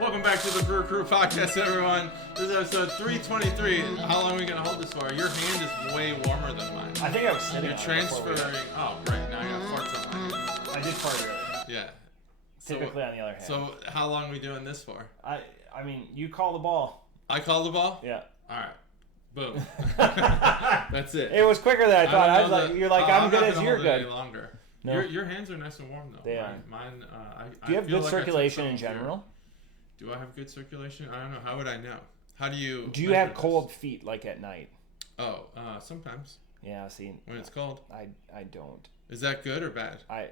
Welcome back to the Brew Crew podcast, everyone. This is episode 323. How long are we going to hold this for? Your hand is way warmer than mine. I think I was sitting You're on transferring. Oh, right. Now I got farts on my hand. I did fart earlier. Yeah. Typically on the other hand. So how long are we doing this for? I mean, you call the ball. I call the ball? Yeah. All right. Boom. That's it. It was quicker than I thought. I was like, you're like, I'm good as you're good. Any longer. No. Your hands are nice and warm though. They are. Mine. Do you have good circulation in general? Do I have good circulation? I don't know. How would I know? How do you? Do you have cold feet like at night? Oh, sometimes. Yeah. See. When it's cold. I don't. Is that good or bad? I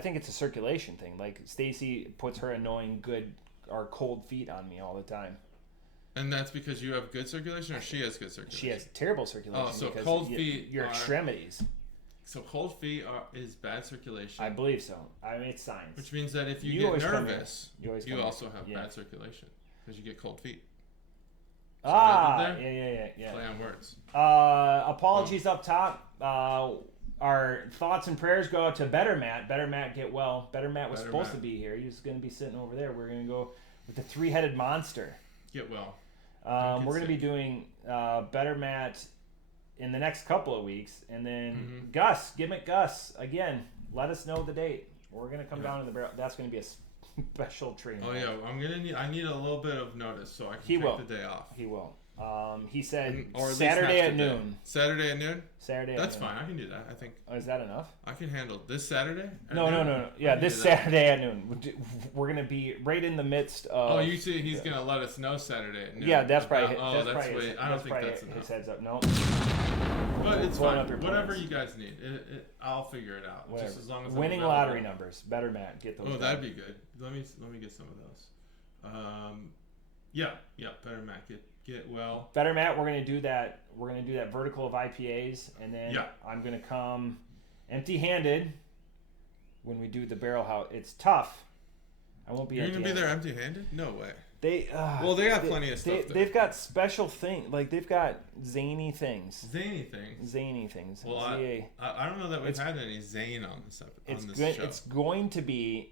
think it's a circulation thing. Like Stacy puts her annoying good or cold feet on me all the time. And that's because you have good circulation, or she has good circulation? She has terrible circulation. Oh, so because cold feet. Your extremities. So cold feet is bad circulation. I believe so. I mean, it's science. Which means that if you get nervous, you also have bad circulation because you get cold feet. So yeah. Play on words. Apologies up top. Our thoughts and prayers go out to Better Matt. Better Matt, get well. Better Matt was supposed to be here. He was going to be sitting over there. We're going to go with the three-headed monster. Get well. We're going to be doing Better Matt in the next couple of weeks, and then Gus, Gimmick Gus, again, let us know the date. We're going to come down to the barrel. That's going to be a special treat. Oh yeah, I need a little bit of notice so I can take the day off. He will. He said or Saturday at noon. Saturday at noon? Saturday at That's noon. fine. I can do that, I think. Oh, is that enough? I can handle this Saturday? No. Yeah, this Saturday at noon. We're going to be right in the midst of... Oh, you see he's going to let us know Saturday at noon. Yeah, that's probably... I don't think that's enough. His heads up. No. But it's fine. Whatever you guys need. I'll figure it out. Whatever. Just as long as winning lottery numbers. Better Matt. Get those. Oh, that'd be good. Let me get some of those. Yeah. Better Matt. Get well. Better Matt. We're gonna do that. We're gonna do that vertical of IPAs, and then I'm gonna come empty-handed when we do the barrel house. It's tough. I won't be. You're gonna be there empty-handed? No way. They got plenty of stuff. They've got special things, like they've got zany things. Zany things. Well, I don't know that we've had any zane on this episode. Show. It's going to be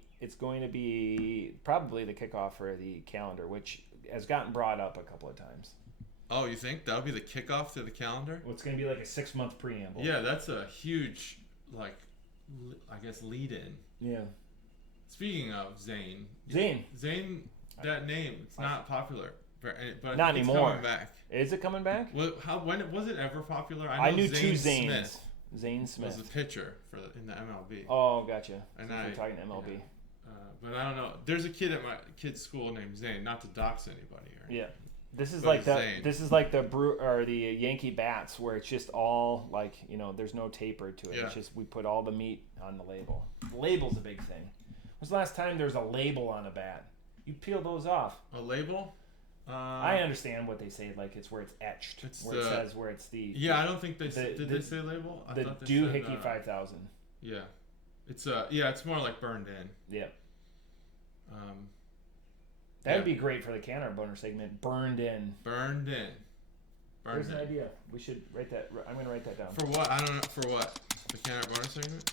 probably the kickoff for the calendar, which has gotten brought up a couple of times. Oh, you think that'll be the kickoff to the calendar? Well, it's going to be like a 6-month preamble. Yeah, that's a huge, I guess, lead-in. Yeah. Speaking of Zane. That name, it's not popular, but not it's anymore. Coming back. Is it coming back? When was it ever popular? I knew Zane two Zanes. Smith Zane Smith was a pitcher in the MLB. Oh, gotcha. And we're talking MLB. Yeah. But I don't know. There's a kid at my kid's school named Zane. Not to dox anybody here. Yeah. This is like the Brew or the Yankee bats, where it's just all there's no taper to it. Yeah. It's just we put all the meat on the label. The label's a big thing. When's the last time there's a label on a bat? You peel those off. A label? I understand what they say, like it's where it's etched, it says where it's the. Yeah, I don't think they did they say label. The Doohickey 5000. Yeah, it's more like burned in. Yeah. That would be great for the can opener segment. Burned in. There's an idea. We should write that. I'm going to write that down. For what? I don't know. For what? The can opener segment?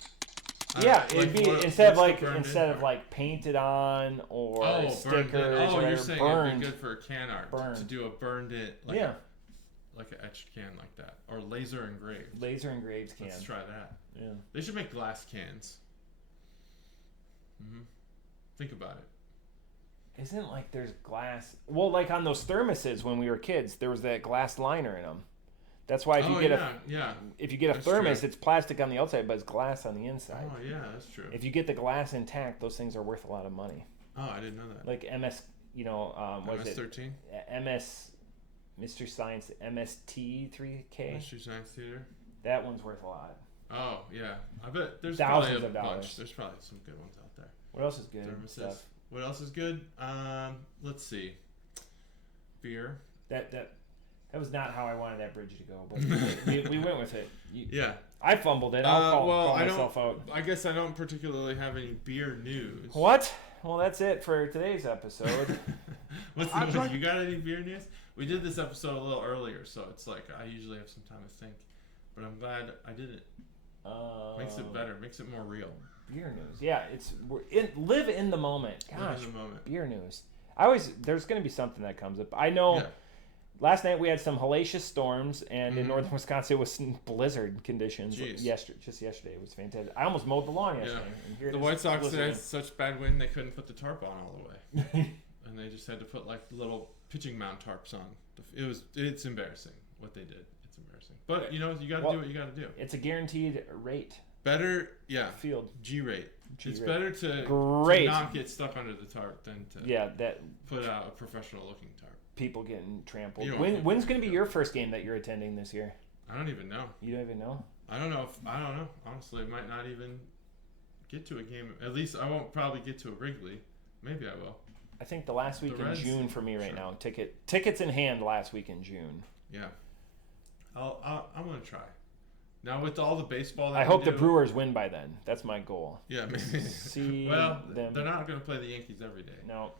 Yeah, it'd be instead of painted on or stickers. Oh, you're saying it'd be good for can art to do a burned in. Like an etched can like that, or laser engraved. Laser engraved can. Let's try that. Yeah. They should make glass cans. Think about it. Isn't like there's glass? Well, like on those thermoses when we were kids, there was that glass liner in them. That's why if you get a thermos, it's plastic on the outside, but it's glass on the inside. Oh yeah, that's true. If you get the glass intact, those things are worth a lot of money. Oh, I didn't know that. Like MS, what is it? MS-13? MS, Mr. Science, MST 3K. Mr. Science Theater. That one's worth a lot. Oh yeah, I bet there's thousands probably of dollars. There's probably some good ones out there. What else is good? Thermoses. Stuff? What else is good? Let's see. Beer. That was not how I wanted that bridge to go, but we went with it. I fumbled it. I'll call myself out. I guess I don't particularly have any beer news. What? Well, that's it for today's episode. You got any beer news? We did this episode a little earlier, so it's like I usually have some time to think. But I'm glad I did it. Makes it better. Makes it more real. Beer news. Yeah, live in the moment. Gosh, live in the moment. Beer news. There's going to be something that comes up. I know. Yeah. Last night we had some hellacious storms, and in northern Wisconsin it was some blizzard conditions. Just yesterday, it was fantastic. I almost mowed the lawn yesterday. Yeah. And here the White Sox had such bad wind they couldn't put the tarp on all the way, and they just had to put like little pitching mount tarps on. It's embarrassing what they did. It's embarrassing, but you got to do what you got to do. It's a guaranteed rate. Better, yeah. Field G rate. It's better to not get stuck under the tarp than to put out a professional looking tarp. People getting trampled. When's going to be your first game that you're attending this year? I don't even know. You don't even know? I don't know. Honestly, I might not even get to a game. At least I won't probably get to a Wrigley. Maybe I will. I think the last week in June for me right now. Tickets in hand last week in June. Yeah. I'm going to try. Now with all the baseball that I hope the Brewers win by then. That's my goal. Yeah, maybe. See well, them. They're not going to play the Yankees every day. No.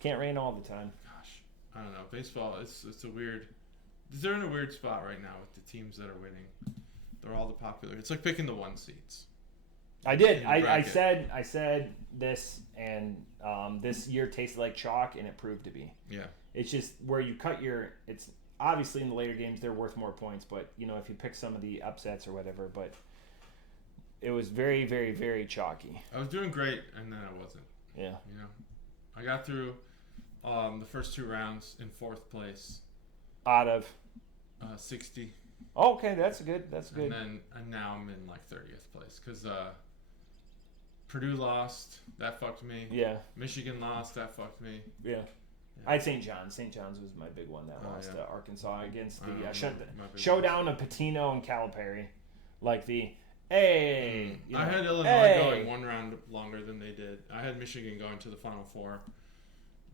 Can't rain all the time. Gosh, I don't know. Baseball, it's a weird. They're in a weird spot right now with the teams that are winning. They're all the popular. It's like picking the 1 seeds. I did. I said this, and this year tasted like chalk, and it proved to be. Yeah. It's just where you cut your. It's obviously in the later games they're worth more points, but if you pick some of the upsets or whatever, but it was very, very, very chalky. I was doing great, and then I wasn't. Yeah. I got through the first 2 rounds in 4th place. Out of 60. Oh, okay, that's good. And now I'm in like 30th place because Purdue lost. That fucked me. Yeah. Michigan lost. That fucked me. Yeah. I had St. John's. St. John's was my big one that lost to Arkansas against the showdown of Patino and Calipari. Like the, hey. I had Illinois going 1 round longer than they did. I had Michigan going to the Final Four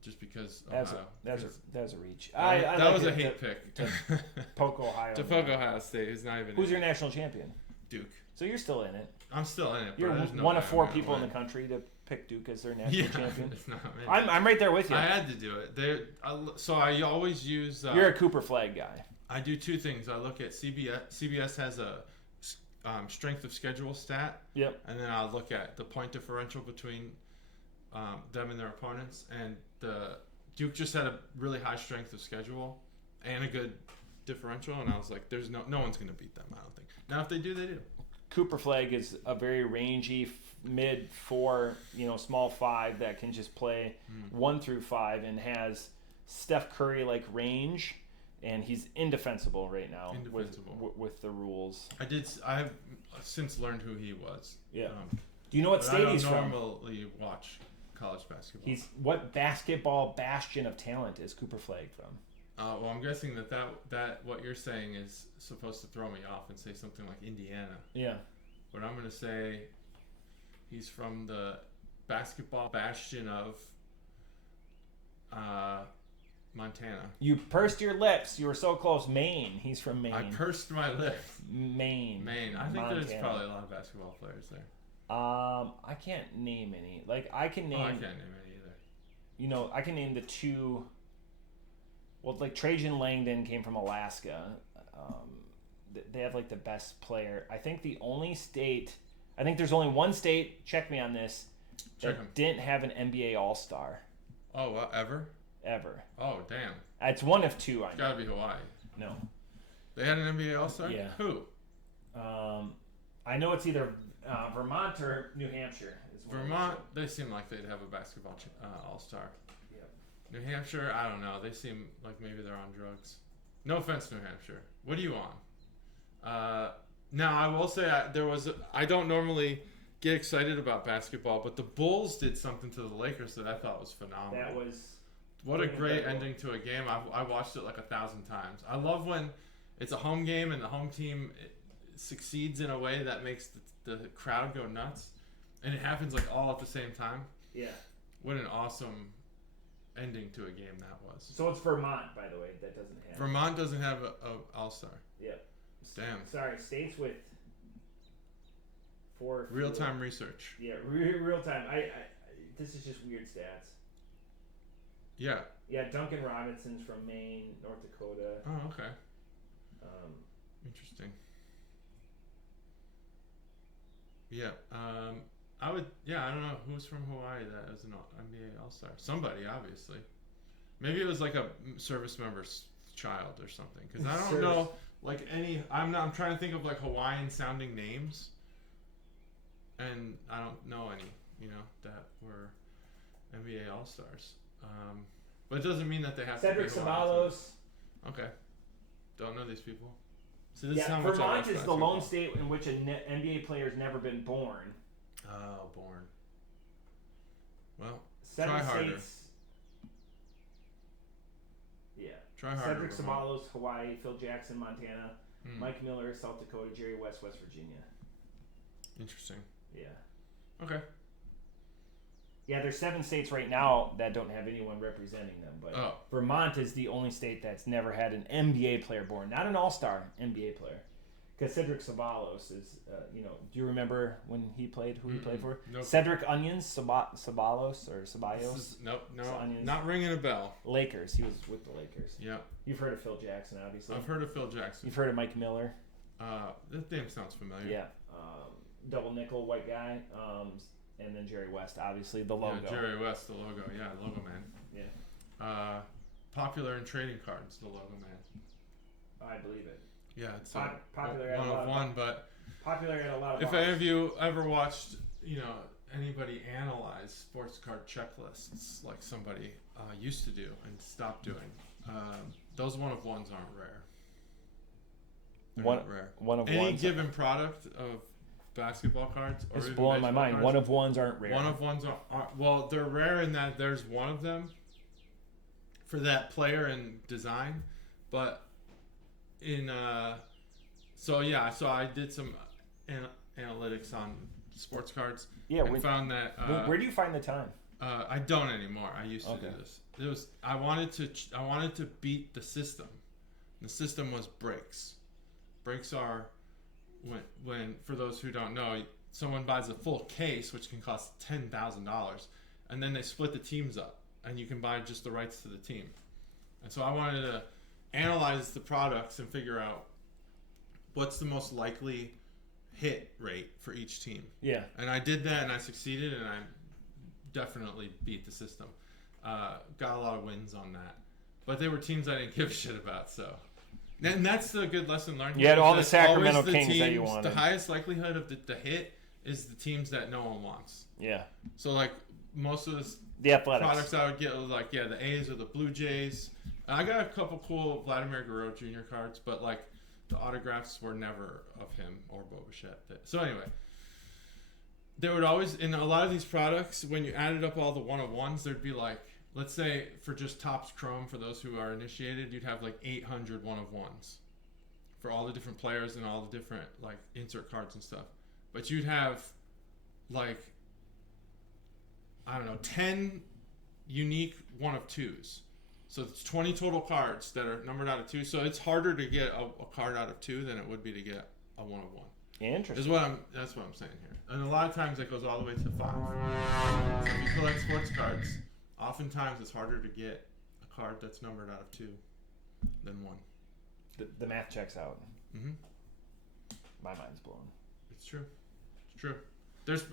just because Ohio. That was a reach. That was a hate pick. To poke Ohio. To poke Ohio State. Who's not even Who's your national champion? Duke. So you're still in it. I'm still in it. You're one of 4 people in the country to pick Duke as their national champion. It's not me. I'm right there with you. I had to do it. So I always use. You're a Cooper Flag guy. I do 2 things. I look at CBS. CBS has a strength of schedule stat. Yep. And then I'll look at the point differential between them and their opponents. And Duke just had a really high strength of schedule and a good differential. And I was like, "There's no one's going to beat them. I don't think." Now, if they do, they do. Cooper Flag is a very rangy mid 4, small 5 that can just play 1 through 5 and has Steph Curry like range, and he's indefensible right now with the rules. I have since learned who he was. Yeah. Do you know what state he's from? I don't normally watch college basketball. What basketball bastion of talent is Cooper Flag from? Well, I'm guessing that what you're saying is supposed to throw me off and say something like Indiana. Yeah. But I'm going to say he's from the basketball bastion of Montana. You pursed your lips. You were so close. Maine. He's from Maine. I pursed my lips. Maine. I think there's probably a lot of basketball players there. I can't name any. I can name. I can't name any either. I can name the 2. Well, Trajan Langdon came from Alaska. They have the best player. I think there's only one state, check me on this, that didn't have an NBA All-Star. Oh, well, ever? Ever. Oh, damn. It's one of 2, I know. It's gotta be Hawaii. No. They had an NBA All-Star? Yeah. Who? I know it's either Vermont or New Hampshire. Vermont, they seem like they'd have a basketball All-Star. New Hampshire, I don't know. They seem like maybe they're on drugs. No offense, New Hampshire. What are you on? Now, I will say I don't normally get excited about basketball, but the Bulls did something to the Lakers that I thought was phenomenal. What a great ending to a game. I watched it 1,000 times. I love when it's a home game and the home team succeeds in a way that makes the crowd go nuts. And it happens all at the same time. Yeah. What an awesome ending to a game that was. So it's Vermont, by the way, that doesn't have. Vermont doesn't have a All-Star. Yeah. Damn. Sorry, states with 4. Real-time research. Yeah, real-time. I this is just weird stats. Yeah. Yeah, Duncan Robinson's from Maine, North Dakota. Oh, okay. Interesting. Yeah. I would. Yeah, I don't know who's from Hawaii that is an NBA All-Star. Somebody, obviously. Maybe it was like a service member's child or something. Because I don't know like any. I'm trying to think of like Hawaiian sounding names, and I don't know any. That were NBA All-Stars. But it doesn't mean that they have Cedric to be Chuggalos. Okay. Don't know these people. So this is how much Vermont is the lone state in which an NBA player has never been born. Oh, born. Well, 7 try harder. States. Yeah. Try harder. Cedric Chuggalos, Hawaii. Phil Jackson, Montana. Mike Miller, South Dakota. Jerry West, West Virginia. Interesting. Yeah. Okay. Yeah, there's 7 states right now that don't have anyone representing them, but Vermont is the only state that's never had an NBA player born, not an all-star NBA player. Because Cedric Chuggalos is, do you remember when he played? Who he played for? Nope. Cedric Onions, Ceballos or Ceballos? Nope, not ringing a bell. Lakers. He was with the Lakers. Yeah. You've heard of Phil Jackson, obviously. I've heard of Phil Jackson. You've heard of Mike Miller. That name sounds familiar. Yeah. Double nickel, white guy. And then Jerry West, obviously, the logo. Yeah, Jerry West, the logo. Yeah, logo man. Yeah. Popular in trading cards, the logo man. I believe it. Yeah, it's popular one of one, but popular at a lot of if any of you ever watched, anybody analyze sports card checklists like somebody used to do and stopped doing, those one of ones aren't rare. They're not rare. One of any ones. given product of basketball cards, or it's blowing my mind. Cards, one of ones aren't rare. One of ones are well, they're rare in that there's one of them for that player and design, but in so I did some analytics on sports cards. Yeah, and found that where do you find the time? I don't anymore. I used to do this. It was I wanted to beat the system. The system was breaks. Breaks are when for those who don't know, someone buys a full case, which can cost $10,000, and then they split the teams up, and you can buy just the rights to the team. And so I wanted to analyze the products and figure out what's the most likely hit rate for each team. Yeah. And I did that, and I succeeded, and I definitely beat the system. Got a lot of wins on that, but they were teams I didn't give a shit about, so. And that's the good lesson learned. You had all the Sacramento Kings that you wanted. The highest likelihood of the hit is the teams that no one wants. Yeah. So like most of the products I would get was like the A's or the Blue Jays. I got a couple cool Vladimir Guerrero Jr. cards, but like the autographs were never of him or Bo Bichette. So anyway, there would always in a lot of these products when you added up all the one-of-ones, there'd be like. Let's say for just Topps Chrome, for those who are initiated, you'd have like 800 one-of-ones for all the different players and all the different like insert cards and stuff. But you'd have like, 10 unique one-of-twos. So it's 20 total cards that are numbered out of 2. So it's harder to get a card out of 2 than it would be to get a one-of-1. Interesting. That's what I'm saying here. And a lot of times it goes all the way to 5. So if you collect sports cards, oftentimes it's harder to get a card that's numbered out of 2 than 1. The math checks out. Mm-hmm. My mind's blown. It's true. It's true.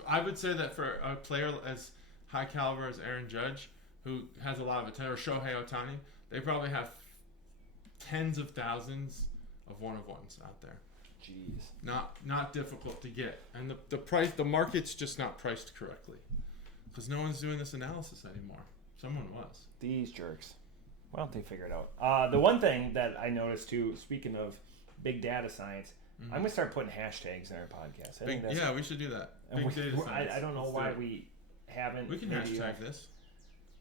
I would say that for a player as high caliber as Aaron Judge, who has a lot of attention, or Shohei Ohtani, they probably have tens of thousands of one-of-ones out there. Jeez. Not difficult to get, and the price, the market's just not priced correctly, because no one's doing this analysis anymore. Someone was. These jerks. Why don't they figure it out? The one thing that I noticed too, speaking of big data science, I'm gonna start putting hashtags in our podcast. We should do that. Big data science. I don't know why we haven't. We can hashtag this.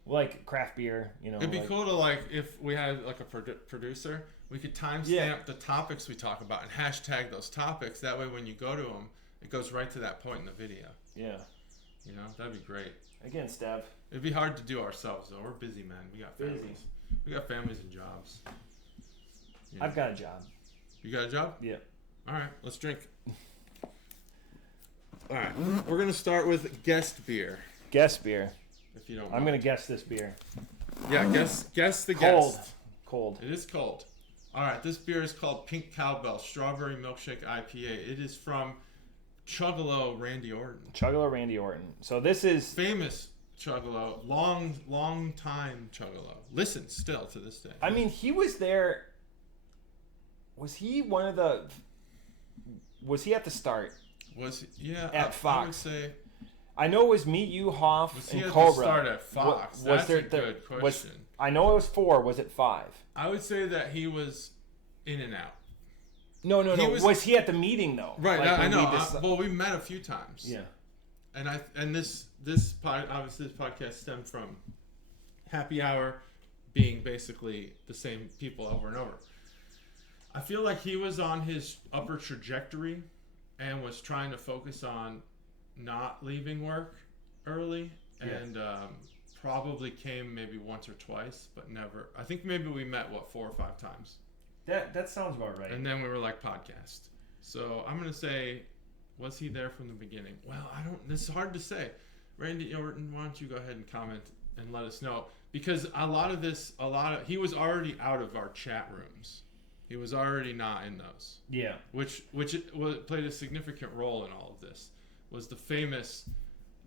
Like craft beer, It'd be cool to if we had like a producer, we could timestamp the topics we talk about and hashtag those topics. That way, when you go to them, it goes right to that point in the video. Yeah. That'd be great. Again, Steph. It'd be hard to do ourselves, though. We're busy, man. We got families. We got families and jobs. I've got a job. You got a job? Yeah. All right, let's drink. All right, we're going to start with guest beer. Guest beer. If you don't I'm going to guess this beer. Yeah, guess the guest. Cold. It is cold. All right, this beer is called Pink Cowbell Strawberry Milkshake IPA. It is from Chuggalo Randy Orton. Chuggalo Randy Orton. So this is famous Chuggalo, long time Chuggalo. Listen, still to this day. I mean, he was there. Was he one of the? Was he at the start? Was he? Yeah. At Fox. I would say. I know it was me, you, Hoff, was and he at Cobra. The start at Fox? That's a good question. I know it was 4. Was it 5? I would say that he was in and out. No. Was he at the meeting though? Right. Like I know. Well, we met a few times. Yeah. And this obviously this podcast stemmed from Happy Hour being basically the same people over and over. I feel like he was on his upper trajectory and was trying to focus on not leaving work early, and probably came maybe once or twice, but never. I think maybe we met 4 or 5 times. That sounds about right. And then we were like podcast. So I'm gonna say, was he there from the beginning? Well, I don't. This is hard to say. Randy Orton, why don't you go ahead and comment and let us know, because he was already out of our chat rooms. He was already not in those. Yeah. Which played a significant role in all of this. Was the famous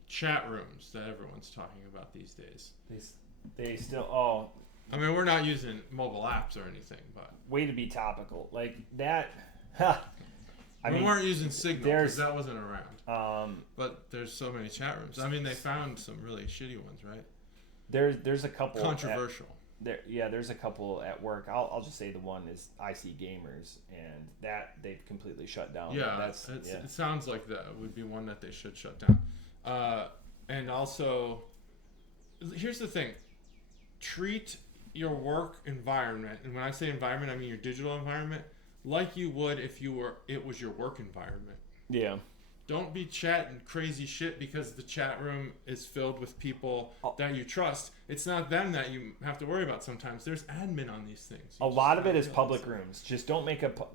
chat rooms that everyone's talking about these days. They still I mean, we're not using mobile apps or anything, but way to be topical like that. We weren't using Signal because that wasn't around. But there's so many chat rooms. I mean, they found some really shitty ones, right? There's a couple controversial. There's a couple at work. I'll just say the one is IC Gamers, and that they've completely shut down. Yeah, it sounds like that would be one that they should shut down. And also, here's the thing: treat your work environment, and when I say environment, I mean your digital environment, like you would if it was your work environment. Yeah. Don't be chatting crazy shit because the chat room is filled with people that you trust. It's not them that you have to worry about sometimes. There's admin on these things. A lot of it is public rooms. Just don't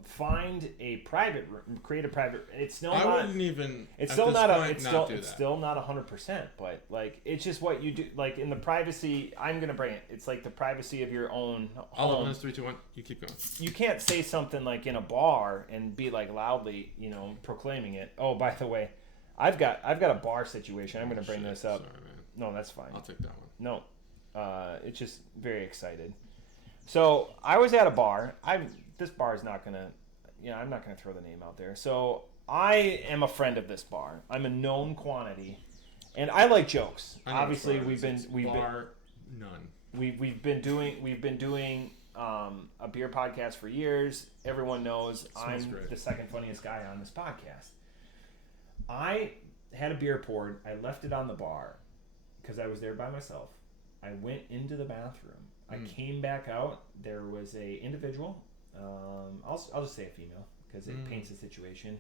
find a private room, create a private. It's still not. I wouldn't even. It's still not. It's still not 100%. But like, it's just what you do. Like in the privacy, I'm gonna bring it. It's like the privacy of your own home. All of us, 3, 2, 1. You keep going. You can't say something like in a bar and be like loudly, proclaiming it. Oh, by the way, I've got a bar situation. I'm gonna bring this up. Sorry, man. No, that's fine. I'll take that one. No. It's just very excited. So I was at a bar. This bar is not gonna, I'm not gonna throw the name out there. So I am a friend of this bar. I'm a known quantity, and I like jokes. Obviously, we've been doing a beer podcast for years. Everyone knows I'm the second funniest guy on this podcast. I had a beer poured. I left it on the bar because I was there by myself. I went into the bathroom. I came back out. There was a individual. I'll just say a female because it paints the situation.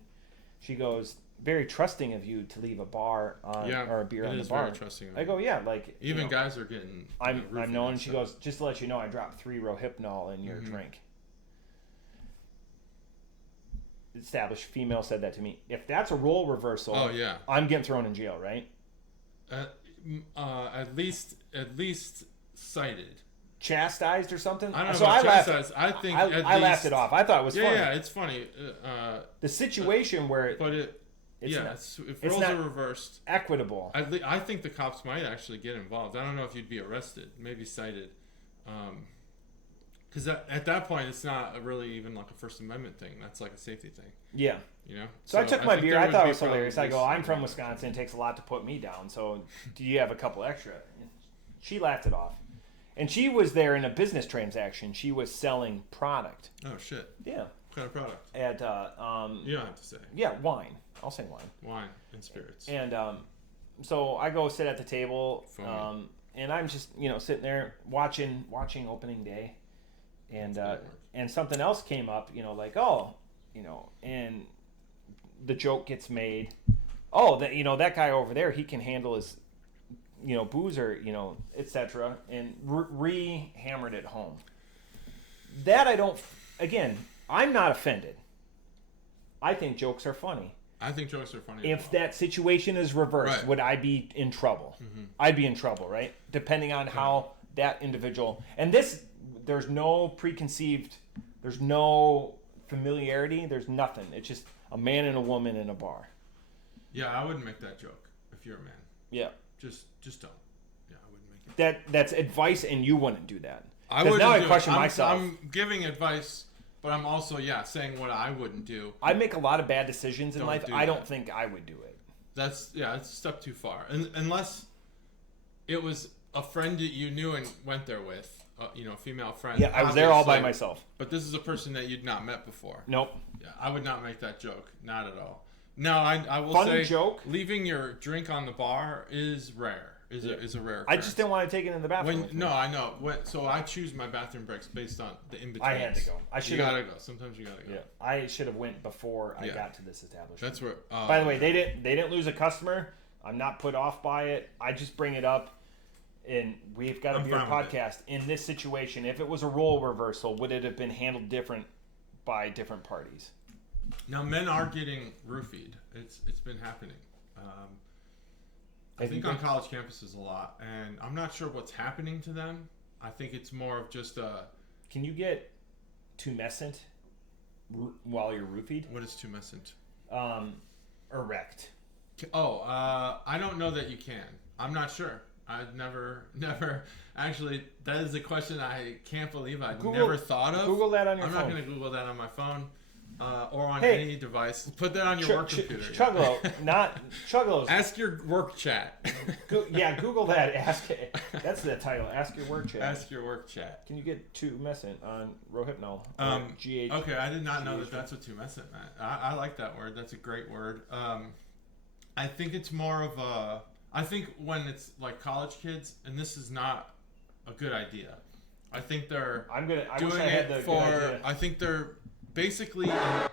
She goes, very trusting of you to leave a bar on or a beer on the bar. Very trusting. I go, yeah, like even guys are getting. I'm known. She goes, just to let you know, I dropped 3 Rohypnol in your drink. Established female said that to me. If that's a role reversal, I'm getting thrown in jail, right? At least cited, chastised or something. I don't know. So I laughed. I think I laughed it off. I thought it was funny. Yeah, it's funny. The situation where if roles are reversed, equitable. I think the cops might actually get involved. I don't know if you'd be arrested, maybe cited, because at that point it's not really even like a First Amendment thing. That's like a safety thing. Yeah. So I took my beer. I thought it was hilarious. I go, I'm from Wisconsin. It takes a lot to put me down. So do you have a couple extra? She laughed it off. And she was there in a business transaction. She was selling product. Oh, shit. Yeah. What kind of product? At, you don't have to say. Yeah, wine. I'll say wine. Wine and spirits. And so I go sit at the table. And I'm just, sitting there watching opening day. And something else came up, and the joke gets made. Oh, that guy over there, he can handle his, boozer, etc. And re-hammered it home. That I'm not offended. I think jokes are funny. I think jokes are funny. If that situation is reversed, would I be in trouble? Mm-hmm. I'd be in trouble, right? Depending on how that individual... And there's no preconceived... There's no familiarity. There's nothing. It's just a man and a woman in a bar. Yeah, I wouldn't make that joke if you're a man. Yeah. Just don't. Yeah, I wouldn't make it. That's advice, and you wouldn't do that. I wouldn't. Now I question myself. I'm giving advice, but I'm also saying what I wouldn't do. I make a lot of bad decisions in life. I don't think I would do it. It's a step too far, unless it was a friend that you knew and went there with. Female friend. Yeah, I was there all by myself. But this is a person that you'd not met before. Nope. Yeah, I would not make that joke. Not at all. No, I will Funny say joke. Leaving your drink on the bar is rare. Is a rare occurrence. I just didn't want to take it in the bathroom. I know. So I choose my bathroom breaks based on the in between. I had to go. You gotta go. Sometimes you gotta go. Yeah, I should have went before I got to this establishment. That's where. By the way, they didn't lose a customer. I'm not put off by it. I just bring it up. And we've got a beer podcast. In this situation, if it was a role reversal, would it have been handled different by different parties? Now, men are getting roofied. It's been happening. I think on college campuses a lot, and I'm not sure what's happening to them. I think it's more of just a. Can you get tumescent while you're roofied? What is tumescent? Erect. I don't know that you can. I'm not sure. I've never actually. That is a question I can't believe I've never thought of. Google that on your phone. I'm not going to Google that on my phone or on any device. Put that on your work computer. Chuggalos. Ask your work chat. Google that. That's the title. Ask your work chat. Ask your work chat. Can you get tumescent on Rohypnol? GH. Okay, I did not know that's what tumescent meant. I like that word. That's a great word. I think it's more of a. I think when it's like college kids, and this is not a good idea. I think they're doing it for. I think they're basically what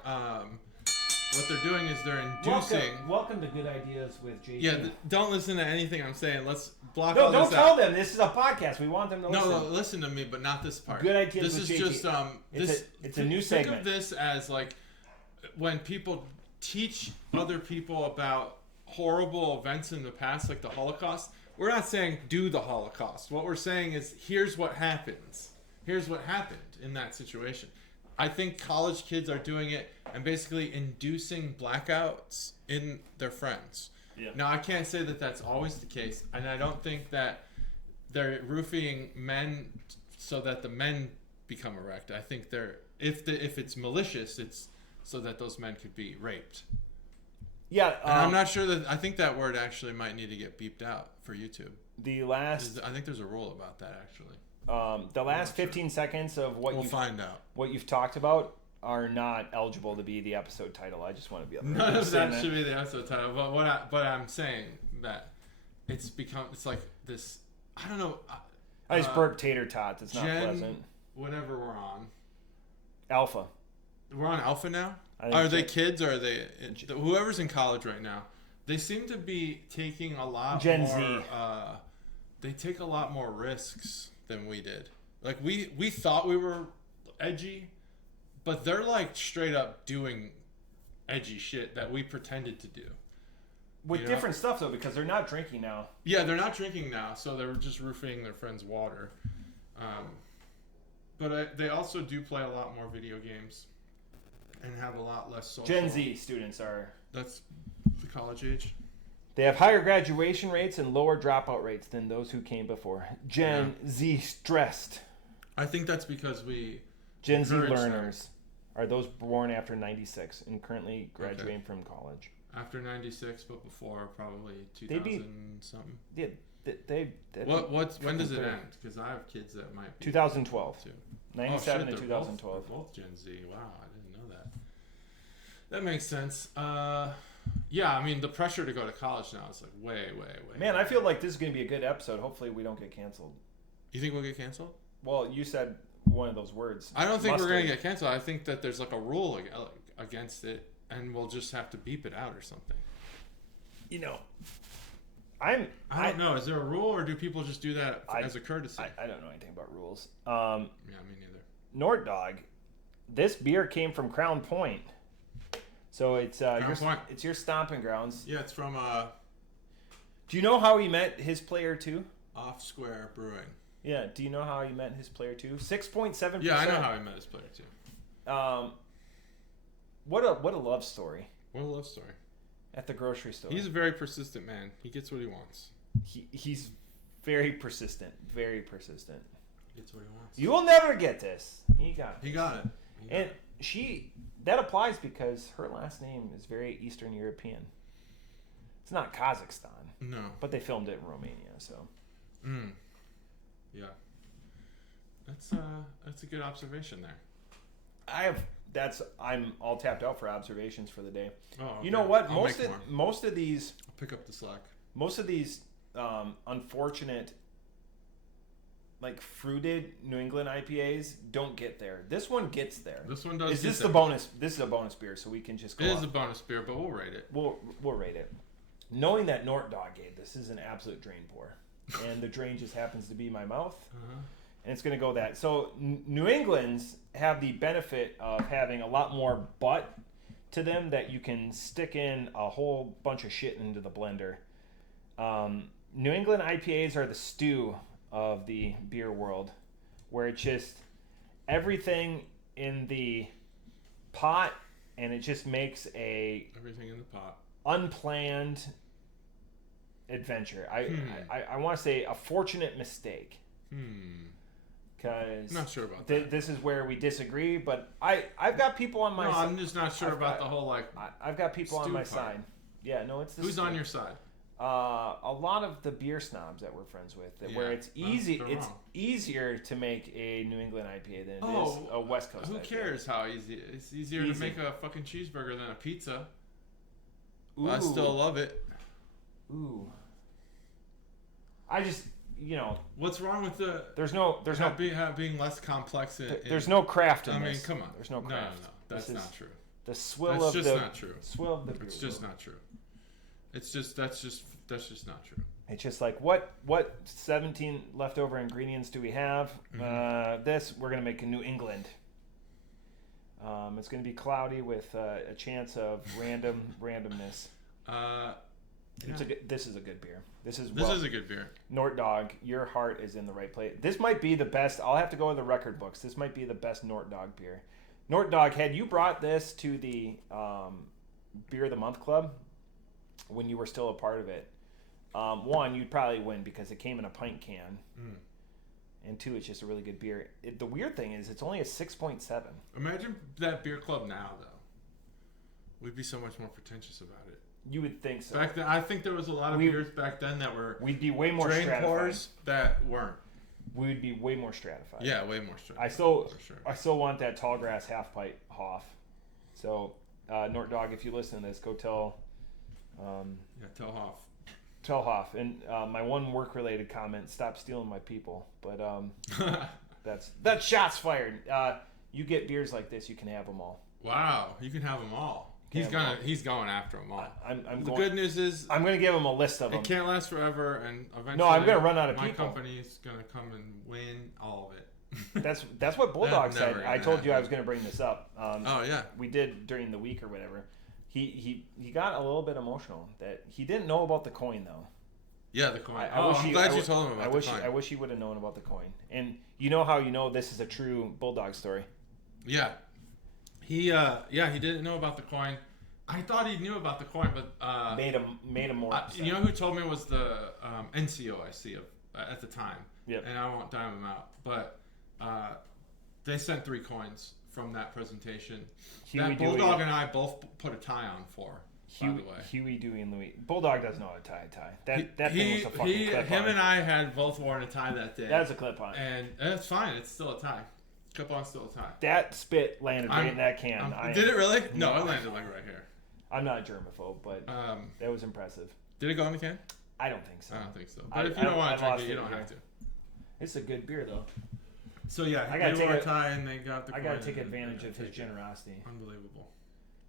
they're doing is they're inducing. Welcome to Good Ideas with JT. Yeah, don't listen to anything I'm saying. Let's block. No, don't tell them. This is a podcast. We want them to listen. No, listen to me, but not this part. Good Ideas with JT. This is just it's a new segment. Think of this as like when people teach other people about horrible events in the past, like the Holocaust. We're not saying do the Holocaust. What we're saying is here's what happens. Here's what happened in that situation. I think college kids are doing it and basically inducing blackouts in their friends. Yeah. Now, I can't say that that's always the case, and I don't think that they're roofing men so that the men become erect. I think if it's malicious, it's so that those men could be raped. Yeah, and I'm not sure that. I think that word actually might need to get beeped out for YouTube. I think there's a rule about that actually. The last 15 seconds of what you've talked about are not eligible to be the episode title. I just want to be able to none of that should be the episode title. But I'm saying that it's like this. I don't know. I just burped tater tots. It's not pleasant. Whatever we're on. Alpha. We're on Alpha now. Are they kids or are they whoever's in college right now? They seem to be taking a lot Gen more. Z. They take a lot more risks than we did. Like we thought we were edgy, but they're like straight up doing edgy shit that we pretended to do. With different stuff though, because they're not drinking now. Yeah, they're not drinking now, so they're just roofing their friends' water. But they also do play a lot more video games. And have a lot less social. Gen Z students are. That's the college age. They have higher graduation rates and lower dropout rates than those who came before. Gen Z stressed. I think that's because Gen Z learners are those born after 96 and currently graduating from college. After 96, but before probably 2000 something. Yeah, when does it end? Because I have kids that might be 2012. Too. 97 to 2012. They're both Gen Z. Wow, I didn't know that. That makes sense. Yeah, I mean, the pressure to go to college now is like way. Man, I feel like this is going to be a good episode. Hopefully we don't get canceled. You think we'll get canceled? Well, you said one of those words. I don't think we're going to get canceled. I think that there's like a rule against it, and we'll just have to beep it out or something. You know, I don't know. Is there a rule, or do people just do that as a courtesy? I don't know anything about rules. Yeah, me neither. Nortdog, this beer came from Crown Point. So it's your stomping grounds. Yeah, it's from. Do you know how he met his player 2? Off Square Brewing. Yeah. Do you know how he met his player 2? 6.7%. Yeah, I know how he met his player 2. What a love story. What a love story. at the grocery store. He's a very persistent man. He gets what he wants. He's very persistent. Very persistent. Gets what he wants. You will never get this. He got it. He got it. And that applies because her last name is very Eastern European. It's not Kazakhstan. No. But they filmed it in Romania, so. Yeah. That's a good observation there. I'm all tapped out for observations for the day. Oh, okay. You know what? Most of these I'll pick up the slack. Most of these unfortunate like fruited New England IPAs don't get there. This one gets there. This one does. Is this the bonus? This is a bonus beer, so we can just go. It is a bonus beer, but we'll rate it. We'll rate it. Knowing that Nortdog gave this is an absolute drain pour, and the drain just happens to be my mouth, and it's gonna go that. So New England's have the benefit of having a lot more butt to them that you can stick in a whole bunch of shit into the blender. New England IPAs are the stew of the beer world, where it's just everything in the pot, and it just makes everything in the pot unplanned adventure. I want to say a fortunate mistake. Because not sure about that. This is where we disagree, but I've got people on my side. I'm just not sure about the whole I've got people on my part. side. Yeah, no, it's Who's on your side? A lot of the beer snobs that we're friends with, where it's easy. It's easier to make a New England IPA than it is a West Coast. Who IPA. cares how easy? It's easier to make a fucking cheeseburger than a pizza. Ooh. I still love it. Ooh. I just, what's wrong with the? There's no being less complex. There's no craft in this. I mean, come on. There's no craft. No, that's not true. The swill that's of just the not true. Swill of the beer. It's just not true. It's just that's just not true. It's just like what 17 leftover ingredients do we have? This we're gonna make in New England. It's gonna be cloudy with a chance of randomness. This is a good beer. This is a good beer. Nortdog, your heart is in the right place. This might be the best. I'll have to go with the record books. This might be the best Nortdog beer. Nortdog, had you brought this to the Beer of the Month Club when you were still a part of it, one, you'd probably win because it came in a pint can. And two, it's just a really good beer. The weird thing is it's only a 6.7. Imagine that beer club now, though. We'd be so much more pretentious about it. You would think so. Back then, I think there was a lot of beers back then that were we'd be way more drain stratified. pours that weren't. We would be way more stratified. Yeah, way more stratified. I still want that tall grass half pint Hoff. So, Nortdog, if you listen to this, go tell. Tell Hoff. Tell Hoff. And my one work-related comment: stop stealing my people. But that's shots fired. You get beers like this, you can have them all. Wow, you can have them all. He's going after them all. Good news is I'm going to give him a list of them. It can't last forever, and eventually no, I'm going to run out of my people. My company's going to come and win all of it. That's what Bulldog said. I told you I was going to bring this up. Oh yeah, we did during the week or whatever. He got a little bit emotional that he didn't know about the coin though. Yeah, the coin. I'm glad you told him about the coin. I wish he would have known about the coin. And you know how this is a true Bulldog story. Yeah. He didn't know about the coin. I thought he knew about the coin, but made him more upset. You know who told me was the NCOIC at the time. Yep. And I won't dime him out, but they sent 3 coins from that presentation. That Bulldog and I both put a tie on for. By the way, Huey, Dewey, and Louie. Bulldog doesn't know how to tie a tie. That thing was a fucking clip-on. Him and I had both worn a tie that day. That's a clip-on. And it's fine. It's still a tie. Clip-on's still a tie. That spit landed right in that can. Did it really? No, it landed like right here. I'm not a germaphobe, but that was impressive. Did it go in the can? I don't think so. I don't think so. But if you don't want to drink it, you don't have to. It's a good beer, though. So, yeah, they wore a tie and they got the coin. I got to take advantage of his generosity. Unbelievable.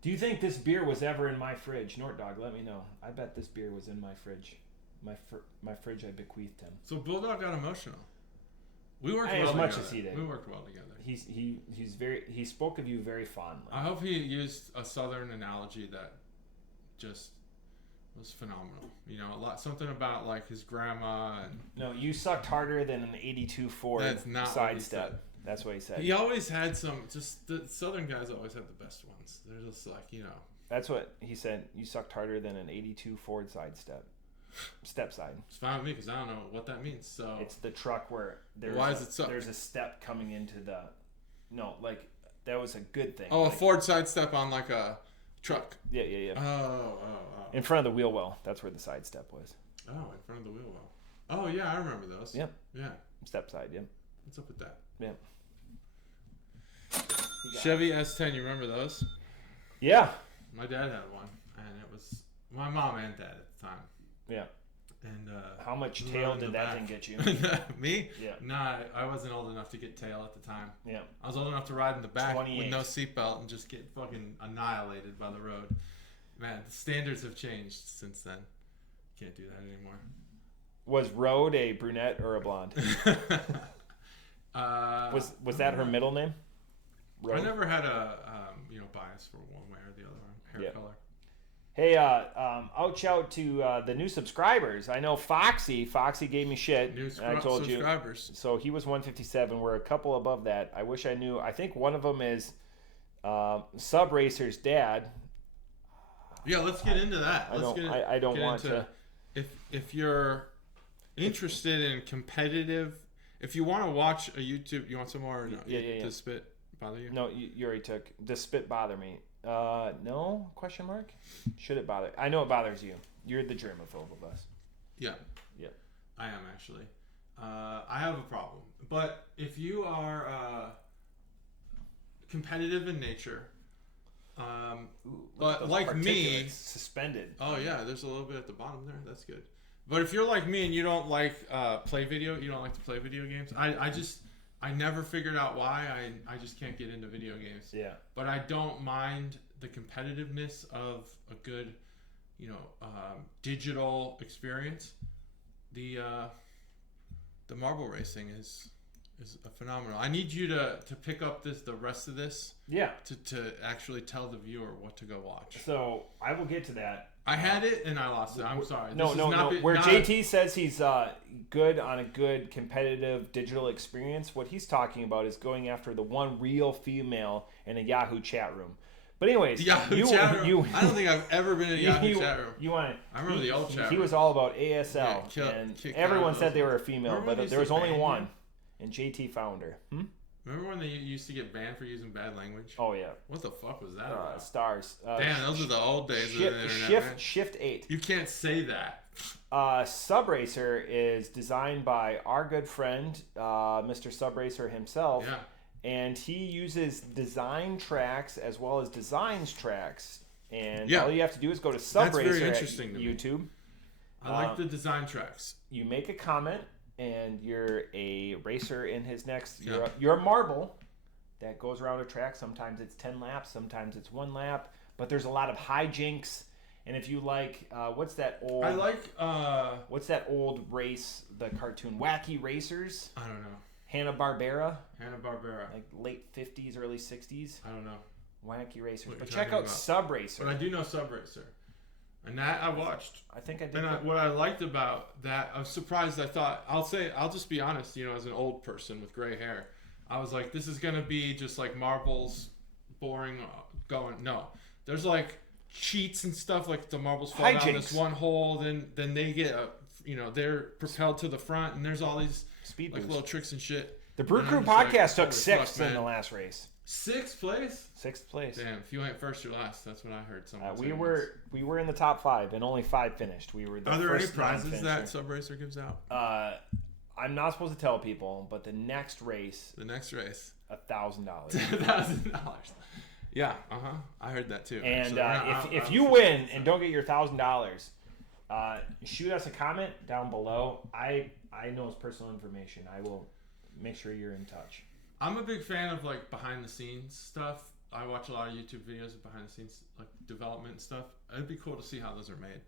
Do you think this beer was ever in my fridge? Nortdog, let me know. I bet this beer was in my fridge. My fridge I bequeathed him. So Bulldog got emotional. We worked well as together. Much as he did. We worked well together. He spoke of you very fondly. I hope he used a southern analogy that just was phenomenal. Something about like his grandma and. No, you sucked harder than an 82 Ford sidestep. That's what he said. He always had some. Just the southern guys always have the best ones. They're just like That's what he said. You sucked harder than an 82 Ford step side. It's fine with me because I don't know what that means. So it's the truck where there's a step coming into the. No, like that was a good thing. Oh, like, a Ford side step on like a truck. Yeah. Oh. In front of the wheel well. That's where the side step was. Oh, in front of the wheel well. Oh yeah, I remember those. Yep. Yeah. Step side. Yep. What's up with that? Yep. Chevy S10. You remember those? Yeah. My dad had one, and it was my mom and dad at the time. Yeah. And how much tail did that thing get you? Me? Yeah. Nah, I wasn't old enough to get tail at the time. Yeah. I was old enough to ride in the back 28. with no seatbelt and just get fucking annihilated by the road. Man, the standards have changed since then. Can't do that anymore. Was Road a brunette or a blonde? Was that her middle name? Road? I never had a bias for one way or the other hair color. Hey, ouch out to the new subscribers. I know Foxy gave me shit. I told subscribers. So he was 157. We're a couple above that. I wish I knew. I think one of them is Sub Racer's dad. Yeah, let's get into that. I don't want to. If you're interested in competitive, if you want to watch a YouTube, you want some more? Or no? Yeah. Does spit bother you? No, you already took. Does spit bother me? No? Question mark? Should it bother? I know it bothers you. You're the germaphobe of us. Yeah. Yeah. I am actually. I have a problem. But if you are competitive in nature, but like me, suspended. Oh yeah, there's a little bit at the bottom there. That's good. But if you're like me and you don't like you don't like to play video games. I never figured out why. I just can't get into video games. Yeah. But I don't mind the competitiveness of a good, digital experience. The marble racing is a phenomenal. I need you to pick up the rest of this. Yeah. To actually tell the viewer what to go watch. So I will get to that. I had it and I lost it. I'm sorry. No. Where JT says he's good on a good competitive digital experience, what he's talking about is going after the one real female in a Yahoo chat room. But anyways, Yahoo chat room. I don't think I've ever been in a Yahoo chat room. I remember the old chat room. He was all about ASL, and everyone said they were a female, but there was only one, and JT found her. Remember when they used to get banned for using bad language? Oh, yeah. What the fuck was that about? Stars. Damn, those are the old days of the internet, man. Shift 8. You can't say that. Sub Racer is designed by our good friend, Mr. Sub Racer himself. Yeah. And he uses design tracks as well as designs tracks. And all you have to do is go to Sub Racer at YouTube. I like the design tracks. You make a comment. And you're a racer in his next. You're a marble that goes around a track. Sometimes it's 10 laps, sometimes it's 1 lap. But there's a lot of hijinks. And if you like, what's that old? I like. What's that old race? The cartoon Wacky Racers. I don't know. Hanna-Barbera. Like late 50s, early 60s. I don't know. Wacky Racers. But check out Sub Racer. But I do know Sub Racer. And that I watched. I think I did. And what I liked about that, I was surprised. I thought, I'll just be honest, as an old person with gray hair, I was like, this is going to be just like marbles, boring, going. No. There's like cheats and stuff, like the marbles fall down this one hole, then they get, they're propelled to the front, and there's all these speed like little tricks and shit. The Brew Crew podcast took 6th in the last race. 6th place? 6th place. Damn, if you ain't first, you're last. That's what I heard. We were in the top 5, and only 5 finished. We were the Are there first any prizes that Sub Racer gives out? I'm not supposed to tell people, but the next race. $1,000. $1,000. Yeah, I heard that too. And if you win and don't get your $1,000, shoot us a comment down below. I know his personal information. I will make sure you're in touch. I'm a big fan of like behind the scenes stuff. I watch a lot of YouTube videos of behind the scenes like development and stuff. It'd be cool to see how those are made.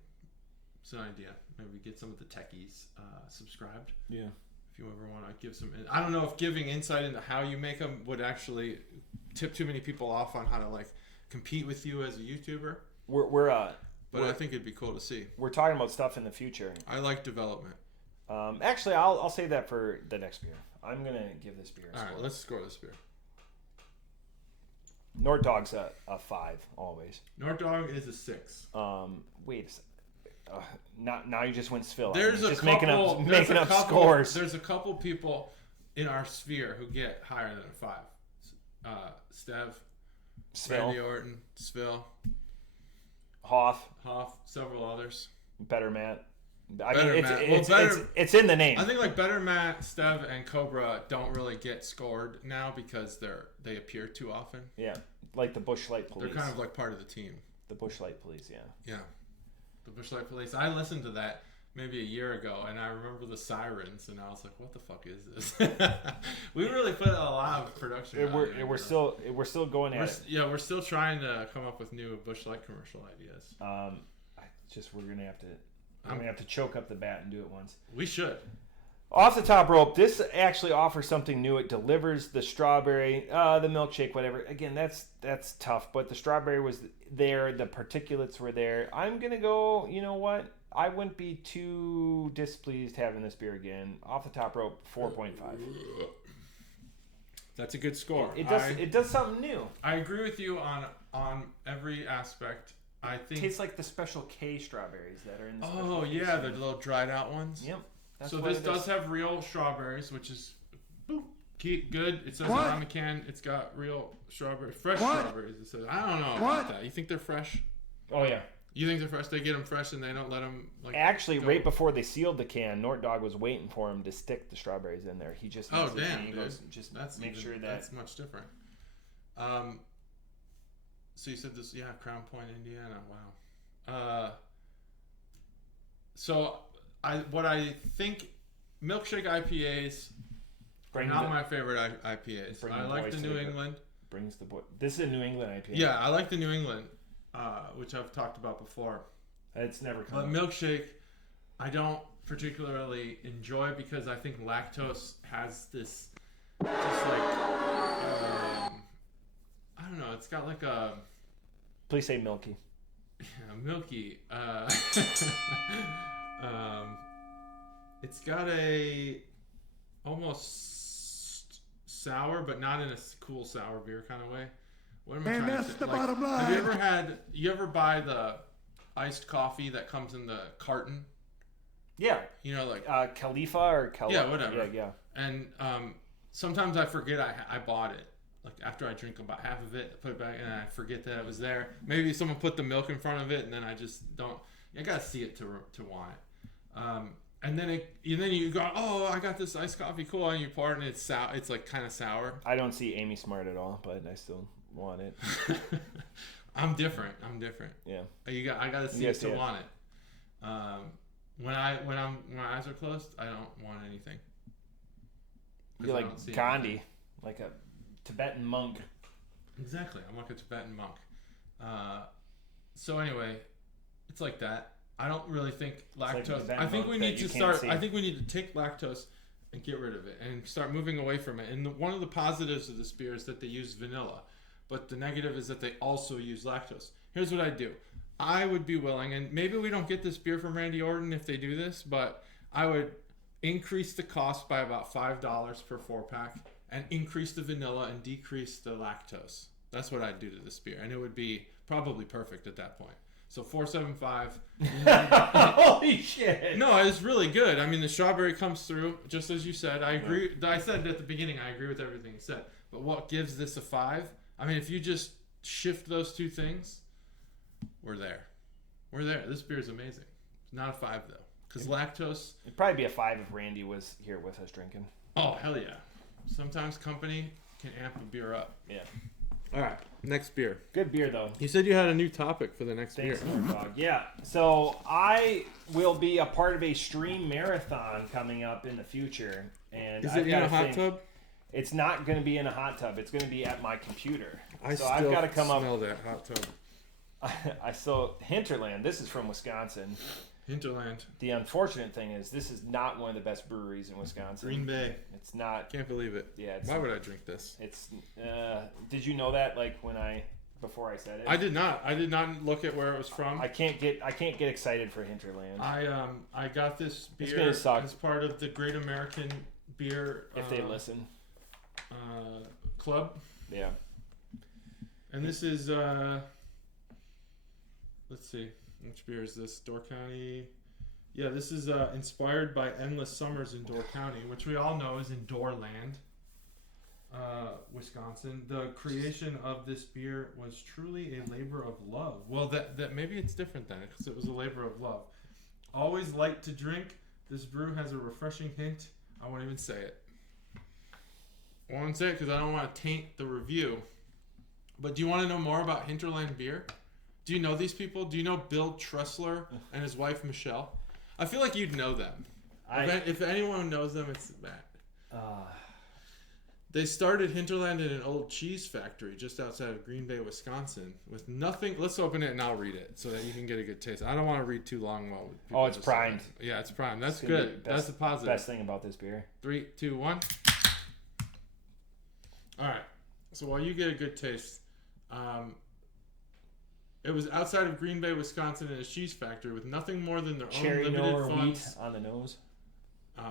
It's an idea. Maybe get some of the techies subscribed. Yeah. If you ever want to give some, I don't know if giving insight into how you make them would actually tip too many people off on how to like compete with you as a YouTuber. But I think it'd be cool to see. We're talking about stuff in the future. I like development. Actually, I'll save that for the next beer. I'm gonna give this beer a score. All right, let's score this beer. Nortdog's a 5 always. Nortdog is a 6. Wait a second. Now you just went Sville. There's a just couple making up scores. There's a couple people in our sphere who get higher than a 5. Stev, Randy Orton, Sville, Hoff, several others. Better Matt. It's in the name. I think like Better Matt, Stev, and Cobra don't really get scored now because they appear too often. Yeah, like the Busch Light Police. They're kind of like part of the team. The Busch Light Police, yeah. Yeah, the Busch Light Police. I listened to that maybe a year ago, and I remember the sirens, and I was like, "What the fuck is this?" We really put a lot of production. We're still going at it. Yeah, we're still trying to come up with new Busch Light commercial ideas. We're gonna have to choke up the bat and do it once. We should. Off the top rope, this actually offers something new. It delivers the strawberry, the milkshake, whatever. Again, that's tough, but the strawberry was there. The particulates were there. I'm going to go, you know what? I wouldn't be too displeased having this beer again. Off the top rope, 4.5. That's a good score. It does something new. I agree with you on every aspect. I think tastes like the Special K strawberries that are in the Special K. Yeah, the little dried out ones. Yep. So this does have real strawberries, which is good. It says it on the can. It's got real strawberries, fresh strawberries. It says, I don't know about that. You think they're fresh? Oh yeah. You think they're fresh? They get them fresh and they don't let them Actually, right before they sealed the can, Nortdog was waiting for him to stick the strawberries in there. He just damn, dude. That's much different. So you said this, Crown Point, Indiana. Wow. So I think milkshake IPAs are not my favorite IPAs. I like the New England. This is a New England IPA. Yeah, I like the New England, which I've talked about before. It's never come up. But milkshake, I don't particularly enjoy because I think lactose has this, just like, I don't know. It's got like a. Please say milky. Yeah, milky. It's got a almost sour, but not in a cool sour beer kind of way. What am I trying to say? The bottom line. Have you ever buy the iced coffee that comes in the carton? Yeah. You know, like Khalifa or Khalifa. Yeah, whatever. Yeah. And sometimes I forget I bought it. Like after I drink about half of it, I put it back, and I forget that it was there. Maybe someone put the milk in front of it, and then I just don't. I gotta see it to want it. And then you go, oh, I got this iced coffee, cool, and you pour it, and it's sour. It's like kind of sour. I don't see Amy Smart at all, but I still want it. I'm different. Yeah. I gotta see it to want it. When my eyes are closed, I don't want anything. You're like Gandhi, like a Tibetan monk. Exactly. I'm like a Tibetan monk. So anyway, it's like that. I don't really think lactose. I think we need to start. I think we need to take lactose and get rid of it and start moving away from it. And one of the positives of this beer is that they use vanilla, but the negative is that they also use lactose. Here's what I do. I would be willing, and maybe we don't get this beer from Randy Orton if they do this, but I would increase the cost by about $5 per 4-pack and increase the vanilla and decrease the lactose. That's what I'd do to this beer, and it would be probably perfect at that point. So $4.75. Holy shit! No, it's really good. I mean, the strawberry comes through just as you said. I agree. I said at the beginning, I agree with everything you said. But what gives this a 5? I mean, if you just shift those two things, we're there. This beer is amazing. It's not a 5 though, because lactose. It'd probably be a 5 if Randy was here with us drinking. Oh hell yeah! Sometimes company can amp a beer up. Yeah. All right, next beer. Good beer, though. You said you had a new topic for the next beer. Nortdog. Yeah. So I will be a part of a stream marathon coming up in the future. And is it in a hot tub? It's not going to be in a hot tub. It's going to be at my computer. I've got to smell that hot tub. I saw Hinterland. This is from Wisconsin. Hinterland. The unfortunate thing is this is not one of the best breweries in Wisconsin. Green Bay. It's not. Can't believe it. Yeah. Why would I drink this? It's. Did you know that? Like before I said it. I did not. I did not look at where it was from. I can't get excited for Hinterland. I got this beer as part of the Great American Beer. If they listen. Club. Yeah. And this is, let's see, which beer is this? Door County. Yeah, this is inspired by Endless Summers in Door County, which we all know is in Doorland, Wisconsin. The creation of this beer was truly a labor of love. Well, that maybe it's different then, because it was a labor of love. Always light to drink, this brew has a refreshing hint. I won't even say it. I won't say it because I don't want to taint the review. But do you want to know more about Hinterland beer? Do you know these people? Do you know Bill Tressler and his wife Michelle? I feel like you'd know them. If anyone knows them, it's Matt. They started Hinterland in an old cheese factory just outside of Green Bay, Wisconsin, with nothing. Let's open it and I'll read it so that you can get a good taste. I don't want to read too long. Oh, it's primed. Yeah, it's primed. That's good. That's a positive. Best thing about this beer. 3, 2, 1. All right. So while you get a good taste, it was outside of Green Bay, Wisconsin, in a cheese factory with nothing more than their Cherry own limited funds. Wheat on the nose.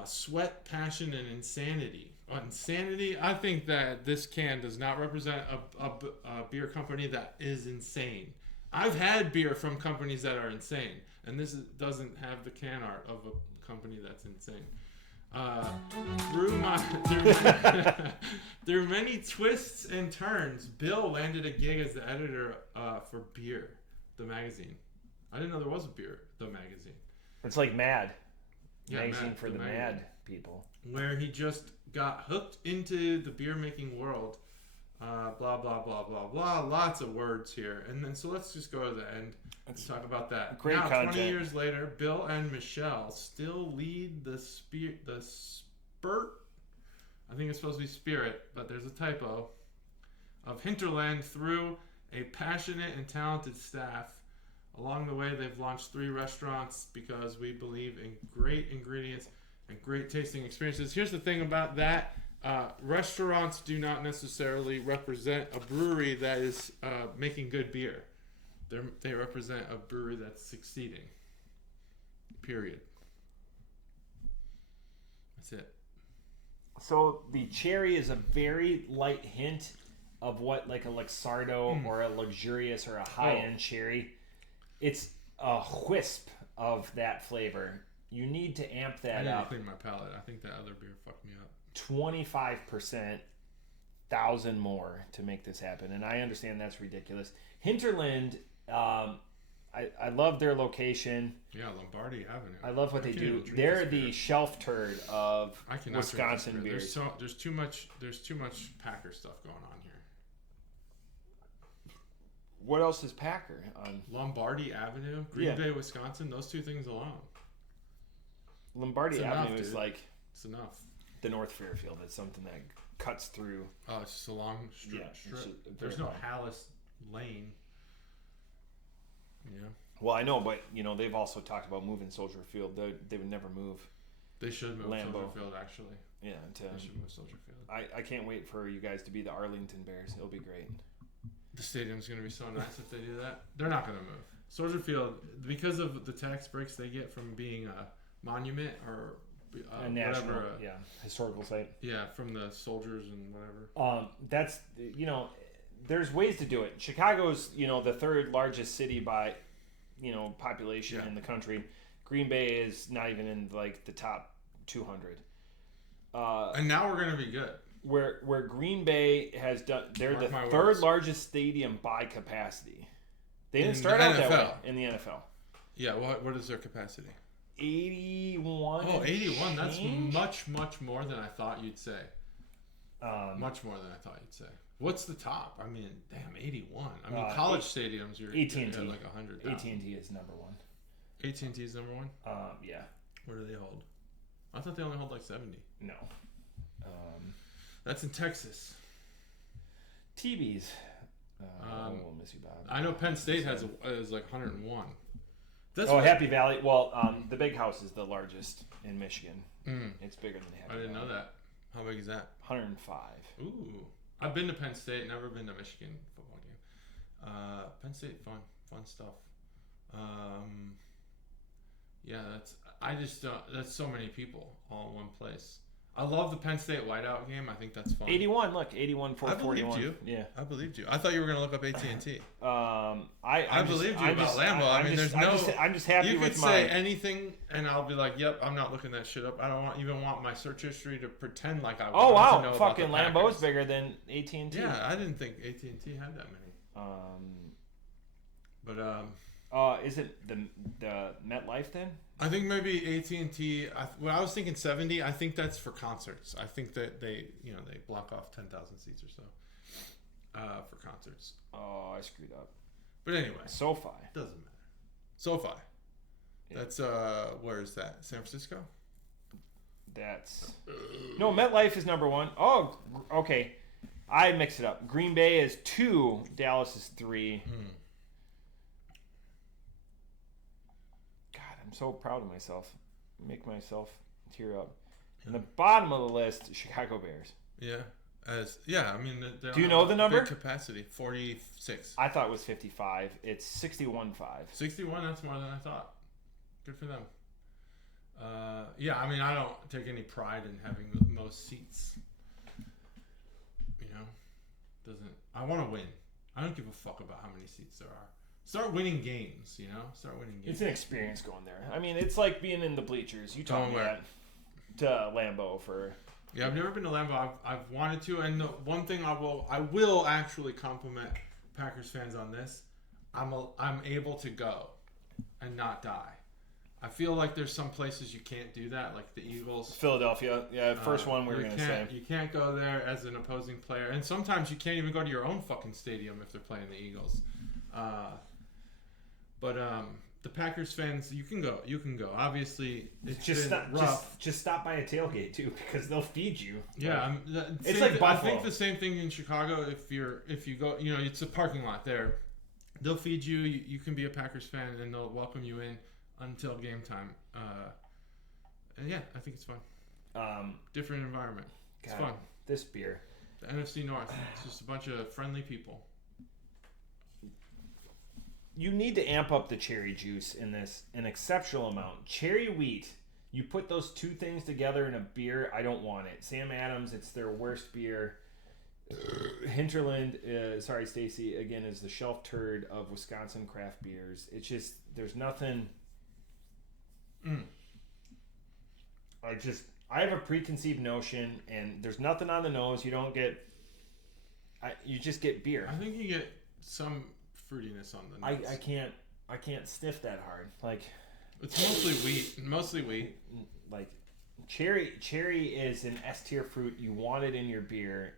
Sweat, passion, and insanity. Insanity. I think that this can does not represent a beer company that is insane. I've had beer from companies that are insane, and this doesn't have the can art of a company that's insane. Through many twists and turns, Bill landed a gig as the editor for Beer, the magazine. I didn't know there was a Beer, the magazine. It's like Mad. Yeah, magazine Mad, for the magazine. Mad people. Where he just got hooked into the beer making world. Blah, blah, blah, blah, blah. Lots of words here. And then, so let's just go to the end and talk about that. Great now, content. 20 years later, Bill and Michelle still lead the Spurt. I think it's supposed to be Spirit, but there's a typo. Of Hinterland through a passionate and talented staff. Along the way, they've launched 3 restaurants because we believe in great ingredients and great tasting experiences. Here's the thing about that. Restaurants do not necessarily represent a brewery that is making good beer. They represent a brewery that's succeeding. Period. That's it. So the cherry is a very light hint of what like a Luxardo or a luxurious or a high-end cherry. It's a wisp of that flavor. You need to amp that up. I need to clean my palate. I think that other beer fucked me up. 25%, 1,000 more to make this happen. And I understand that's ridiculous. Hinterland, I love their location. Yeah, Lombardi Avenue. I love what they do. They're the shelf turd of Wisconsin beers. There's too much Packer stuff going on here. What else is Packer on? Lombardi Avenue, Green Bay, Wisconsin. Those 2 things alone. Lombardi Avenue is like it's enough. The North Fairfield. It's something that cuts through. Oh, it's just a long strip. There's no Hallis Lane. Yeah. Well, I know, but they've also talked about moving Soldier Field. They would never move. They should move Soldier Field, actually. Yeah, they should move Soldier Field. I can't wait for you guys to be the Arlington Bears. It'll be great. The stadium's going to be so nice if they do that. They're not going to move. Soldier Field, because of the tax breaks they get from being a monument or a national, historical site. Yeah, from the soldiers and whatever. That's there's ways to do it. Chicago's the 3rd largest city by population in the country. Green Bay is not even in like the top 200. And now we're gonna be good. Where Green Bay has done, they're the 3rd largest stadium by capacity. They didn't start out that way in the NFL. Yeah, what is their capacity? 81. Oh, 81. That's much, much more than I thought you'd say. Much more than I thought you'd say. What's the top? I mean, damn, 81. I mean, college stadiums, you're AT&T. You're like 100,000. AT&T is number 1. AT&T is number 1? Yeah. What do they hold? I thought they only hold like 70. No. That's in Texas. TB's. We'll miss you, Bob. I know Penn State is like 101. Happy Valley. Well, the Big House is the largest in Michigan. It's bigger than Happy Valley. I didn't know that. How big is that? 105. Ooh. I've been to Penn State, never been to Michigan football game. Penn State, fun stuff. Yeah, that's so many people all in one place. I love the Penn State whiteout game. I think that's fun. 81, look, 81, 441. I believed you. Yeah. I believed you. I thought you were going to look up AT&T. I believed you about Lambeau. I'm just happy you with could say anything, and I'll be like, yep, I'm not looking that shit up. I don't even want my search history to pretend like I Oh, wow. know Fucking Lambeau's bigger than AT&T. Yeah, I didn't think AT&T had that many. Is it the MetLife then? I think maybe AT&T. When I was thinking 70, I think that's for concerts. I think that they block off 10,000 seats or so for concerts. Oh, I screwed up. But anyway, SoFi doesn't matter. SoFi. Yeah. That's where is that? San Francisco. No, MetLife is number 1. Oh, okay. I mix it up. Green Bay is 2. Dallas is 3. I'm so proud of myself. Make myself tear up. In the bottom of the list, Chicago Bears. Yeah. I mean, do you know the number? Big capacity, 46. I thought it was 55. It's 61.5. 61. That's more than I thought. Good for them. Yeah. I mean, I don't take any pride in having the most seats. I want to win. I don't give a fuck about how many seats there are. Start winning games, Start winning games. It's an experience going there. I mean, it's like being in the bleachers. You taught me that to Lambeau for... Yeah, I've never been to Lambeau. I've wanted to, and the one thing I will actually compliment Packers fans on this. I'm able to go and not die. I feel like there's some places you can't do that, like the Eagles. Philadelphia, first one we were going to say. You can't go there as an opposing player, and sometimes you can't even go to your own fucking stadium if they're playing the Eagles. But the Packers fans, you can go. Obviously, it's just rough. Just stop by a tailgate too, because they'll feed you. Yeah, it's like Buffalo. I think the same thing in Chicago. If you go, it's a parking lot there. They'll feed you. You can be a Packers fan, and they'll welcome you in until game time. And yeah, I think it's fun. Different environment. It's fun. This beer. The NFC North. It's just a bunch of friendly people. You need to amp up the cherry juice in this an exceptional amount. Cherry wheat, you put those two things together in a beer, I don't want it. Sam Adams, it's their worst beer. Hinterland, sorry Stacy, again is the shelf turd of Wisconsin craft beers. It's just, there's nothing. I have a preconceived notion, and there's nothing on the nose. You don't get. You just get beer. I think you get some fruitiness on the nose. I can't sniff that hard. Like, it's mostly wheat. Like, cherry is an S tier fruit. You want it in your beer.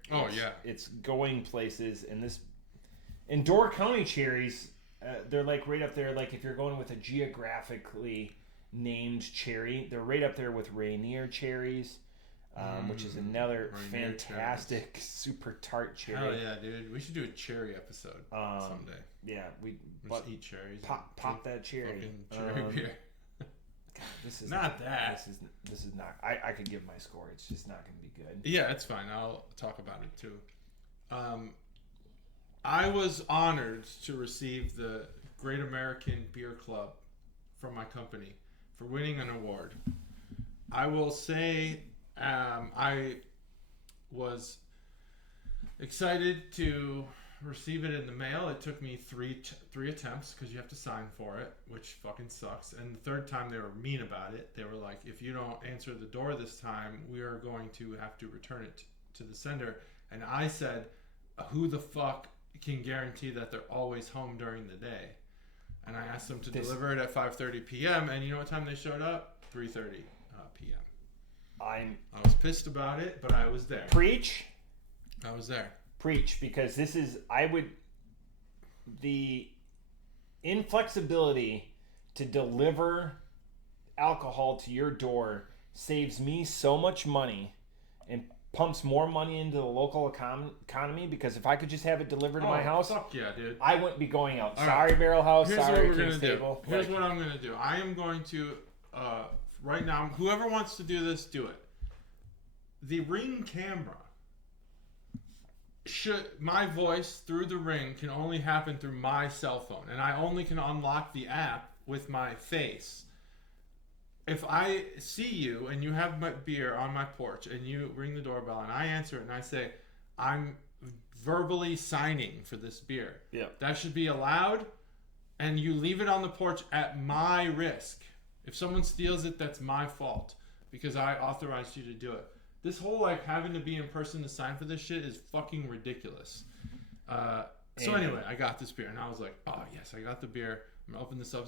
It's going places, and Door County cherries, they're like right up there. Like if you're going with a geographically named cherry, they're right up there with Rainier cherries. Which is another fantastic cherries. Super tart cherry. Hell yeah, dude! We should do a cherry episode someday. Yeah, we just eat cherries. Pop that cherry. Cherry beer. God, this is not that. This is not. I could give my score. It's just not going to be good. Yeah, it's fine. I'll talk about it too. I was honored to receive the Great American Beer Club from my company for winning an award. I will say. I was excited to receive it in the mail. It took me three attempts because you have to sign for it, which fucking sucks. And the third time they were mean about it. They were like, if you don't answer the door this time, we are going to have to return it to the sender. And I said, who the fuck can guarantee that they're always home during the day? And I asked them to deliver it at 5:30 p.m. And you know what time they showed up? 3:30 p.m. I was pissed about it, but I was there. Preach. I was there. Preach, because the inflexibility to deliver alcohol to your door saves me so much money and pumps more money into the local economy, because if I could just have it delivered to my house, fuck yeah, dude. I wouldn't be going out. Sorry, right. Barrel House. Here's sorry, what we're King's gonna Table. Do. Here's what I'm going to do. I am going to... right now, whoever wants to do this, do it. The Ring camera, my voice through the Ring can only happen through my cell phone, and I only can unlock the app with my face. if I see you and you have my beer on my porch and you ring the doorbell and I answer it and I say, I'm verbally signing for this beer. Yeah. That should be allowed, and you leave it on the porch at my risk. If someone steals it, that's my fault because I authorized you to do it. This whole like having to be in person to sign for this shit is fucking ridiculous. So anyway, I got this beer and I was like, oh yes, I got the beer. I'm gonna open this up.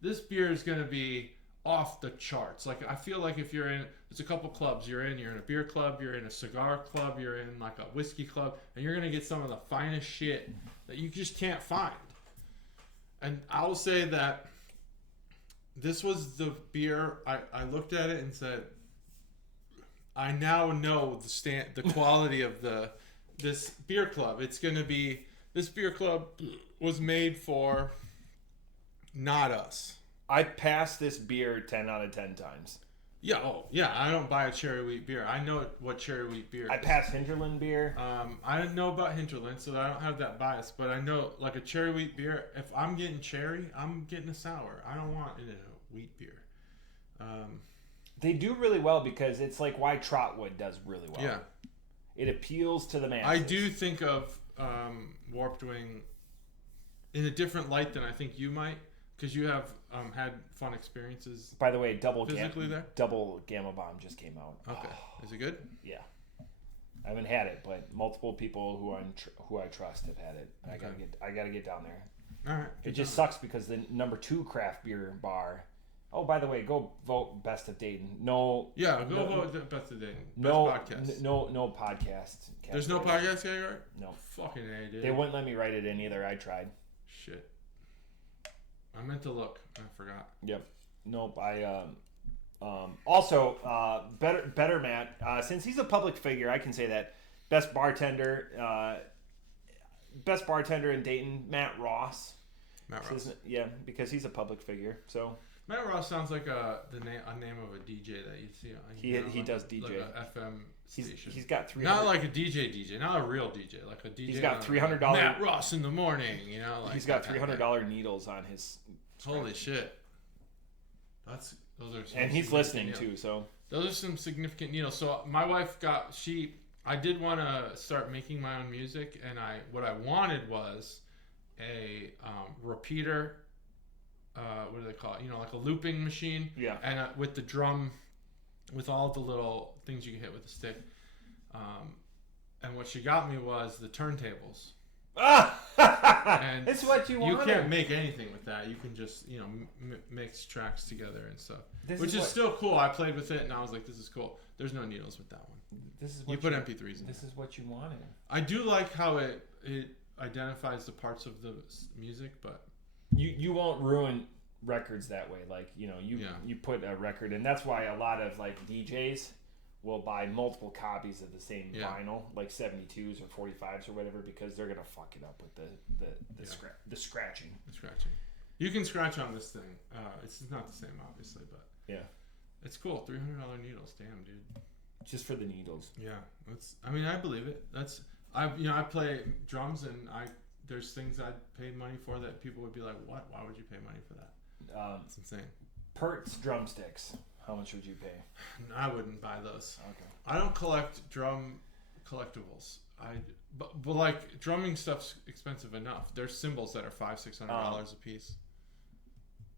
This beer is gonna be off the charts. Like I feel like if you're in, there's a couple clubs you're in a beer club, you're in a cigar club, you're in like a whiskey club, and you're gonna get some of the finest shit that you just can't find. And I'll say that this was the beer. I looked at it and said, I now know the quality of this beer club. It's gonna be, this beer club was made for not us. I passed this beer 10 out of 10 times. Yeah, I don't buy a cherry wheat beer. I know what cherry wheat beer is. I passed Hinterland beer. I didn't know about Hinterland, so I don't have that bias. But I know, like a cherry wheat beer, if I'm getting cherry, I'm getting a sour. I don't want it in a wheat beer. They do really well because it's like why Trotwood does really well. Yeah. It appeals to the masses. I do think of Warped Wing in a different light than I think you might. Because you have had fun experiences. By the way, double Gamma Bomb just came out. Okay, is it good? Yeah, I haven't had it, but multiple people who I trust have had it. Okay. I gotta get down there. All right. It just sucks because the number 2 craft beer bar. Oh, by the way, go vote Best of Dayton. No. Yeah, vote Best of Dayton. Podcast. No podcast. There's no podcast category? No. Fucking A, dude. They wouldn't let me write it in either. I tried. Shit. I meant to look. I forgot. Yep. Nope. Also, better Matt. Since he's a public figure, I can say that best bartender in Dayton, Matt Ross. Matt Ross. Yeah, because he's a public figure. So Matt Ross sounds like a name of a DJ that you see. He does DJ. Like a FM station. He's got 300. Not like a DJ, not a real DJ, like a DJ. He's got $300. Matt Ross in the morning, like he's got $300 needles on his. Holy shit! Those are. And he's listening too, so. Those are some significant needles. So my wife I did want to start making my own music, and what I wanted was a repeater. What do they call it? Like a looping machine. Yeah. And with the drum, with all the little things you can hit with a stick. And what she got me was the turntables. And it's what you want. You can't make anything with that. You can just mix tracks together and stuff, which is still cool. I played with it and I was like, this is cool. There's no needles with that one. This is what you put MP3s in. This is what you wanted. I do like how it identifies the parts of the music, but you won't ruin records that way. Like you put a record, and that's why a lot of like DJs will buy multiple copies of the same vinyl, like 72s or 45s or whatever, because they're gonna fuck it up with the scratching. The scratching. You can scratch on this thing. It's not the same, obviously, but yeah, it's cool. $300 needles, damn, dude. Just for the needles. Yeah, I believe it. I play drums, and there's things I'd pay money for that people would be like, what? Why would you pay money for that? It's insane. Pert's drumsticks. How much would you pay? I wouldn't buy those. Okay. I don't collect drum collectibles. But like drumming stuff's expensive enough. There's cymbals that are $500-$600 a piece.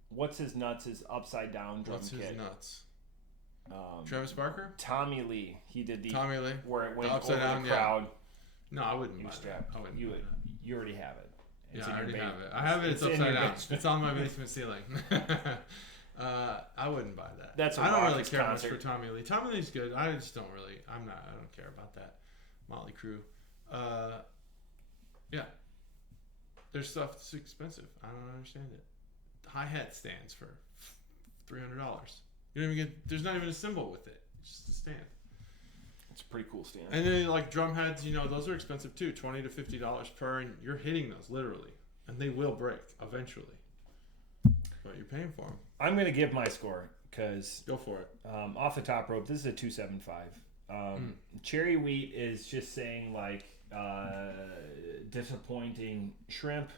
What's his nuts? His upside down drum kit. What's his nuts? Travis Barker? Tommy Lee. He did the Tommy Lee where it went upside over down, the crowd. Yeah. No, I wouldn't buy that. I wouldn't. You already have it. It's I already have it. I have it. It's upside down. It's on my basement ceiling. I wouldn't buy that. I don't really care much for Tommy Lee. Tommy Lee's good. I just don't really. I don't care about that. Motley Crue. Yeah. Their stuff is expensive. I don't understand it. The hi-hat stands for $300. You don't even get. There's not even a cymbal with it. It's just a stand. It's a pretty cool stand. And then like drum heads, those are expensive too. $20 to $50 per, and you're hitting those literally, and they will break eventually. But you're paying for them. I'm gonna give my score because go for it. Off the top rope, this is a 2.75. Cherry wheat is just saying like disappointing shrimp.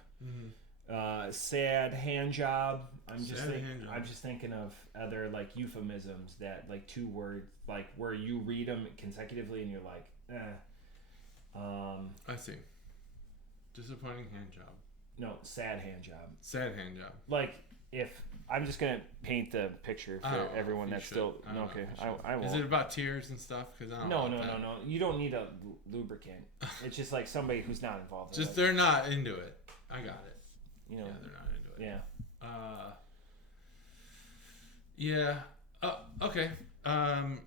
Sad hand job. I'm Hand just thinking of other like euphemisms that like 2 words like where you read them consecutively and you're like, I see. Disappointing hand job. No, sad hand job. Sad hand job. Like if I'm just gonna paint the picture for everyone that's still okay. I won't. Is it about tears and stuff? Because no. You don't need a lubricant. It's just like somebody who's not involved. Just they're not into it. I got it. You know. Yeah, they're not into it. Yeah. Okay. I'm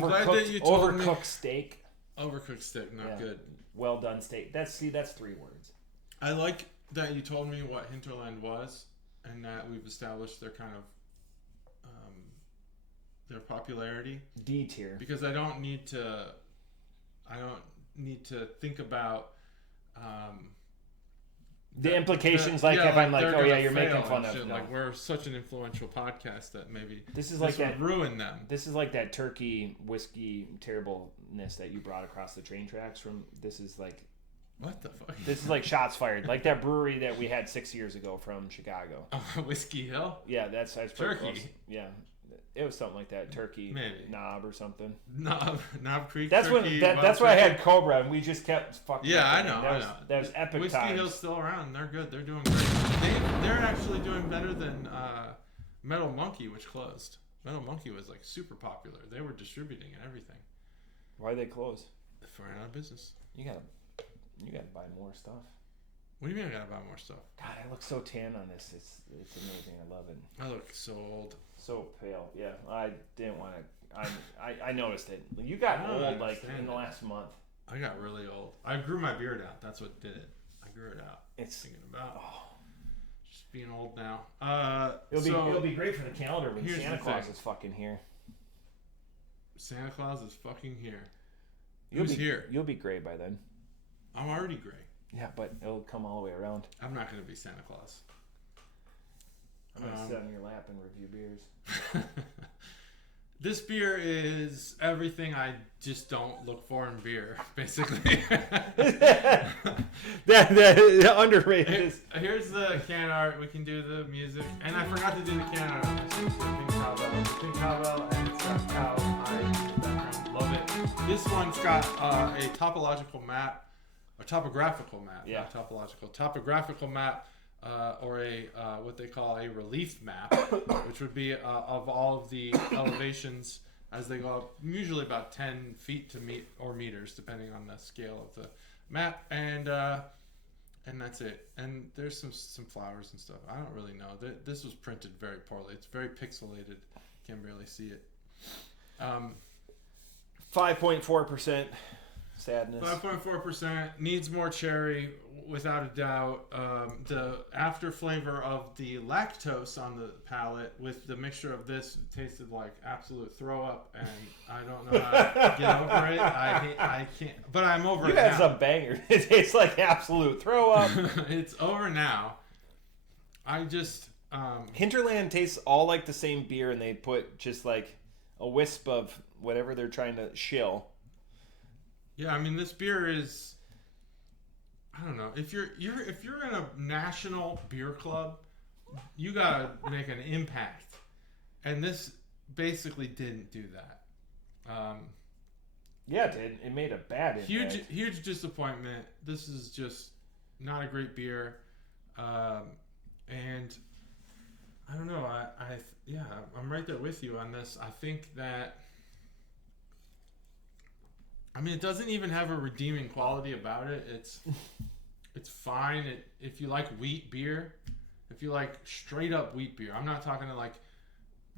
glad that you told me. Overcooked steak. Overcooked steak, not good. Well done steak. That's 3 words. I like that you told me what Hinterland was, and that we've established their kind of their popularity. D tier. Because I don't need to think about the implications, if I'm like, oh yeah, you're making fun of. No. Like we're such an influential podcast that maybe this would ruin them. This is like that turkey whiskey terribleness that you brought across the train tracks from. This is like, what the fuck? This is like shots fired, like that brewery that we had 6 years ago from Chicago. Whiskey Hill. Yeah, that's turkey. Close. Yeah. It was something like that, turkey knob or something. Knob Creek. That's turkey, that's why I had Cobra, and we just kept fucking. Yeah, I know. That was epic. Whiskey Hill's still around. They're good. They're doing great. They're actually doing better than Metal Monkey, which closed. Metal Monkey was like super popular. They were distributing and everything. Why they close? They ran out of business. You gotta buy more stuff. What do you mean I gotta buy more stuff? God, I look so tan on this. It's amazing. I love it. I look so old. So pale. Yeah, I didn't want to. I noticed it. You got old like in the last month. I got really old. I grew my beard out. That's what did it. I grew it out. It's thinking about just being old now. It'll be great for the calendar when Santa Claus is fucking here. Santa Claus is fucking here. Who's here? You'll be gray by then. I'm already gray. Yeah, but it'll come all the way around. I'm not going to be Santa Claus. I'm going to sit on your lap and review beers. This beer is everything I just don't look for in beer, basically. that underrated. Here's the can art. We can do the music. And I forgot to do the can art. This is the Pink Cowbell. It's a Pink Cowbell, and it's got cow eyes in the background. Love it. This one's got a topological map. A topographical map, yeah. Not topological. Topographical map, or what they call a relief map, which would be of all of the elevations as they go up, usually about 10 feet to meters, depending on the scale of the map, and that's it. And there's some flowers and stuff. I don't really know. This was printed very poorly. It's very pixelated. Can't barely see it. 5.4%. Sadness. 5.4%, needs more cherry without a doubt. The after flavor of the lactose on the palate with the mixture of this tasted like absolute throw up, and I don't know how to get over it. I can't, but I'm over it now. You had some bangers. It tastes like absolute throw up. It's over now. I just Hinterland tastes all like the same beer, and they put just like a wisp of whatever they're trying to shill. Yeah, I mean, this beer is, I don't know, if you're in a national beer club, you gotta make an impact, and this basically didn't do that. Yeah, it did. It made a bad impact. Huge disappointment. This is just not a great beer, and I don't know. I'm right there with you on this. I think that. I mean, it doesn't even have a redeeming quality about it. It's fine. If you like wheat beer, if you like straight up wheat beer, I'm not talking to like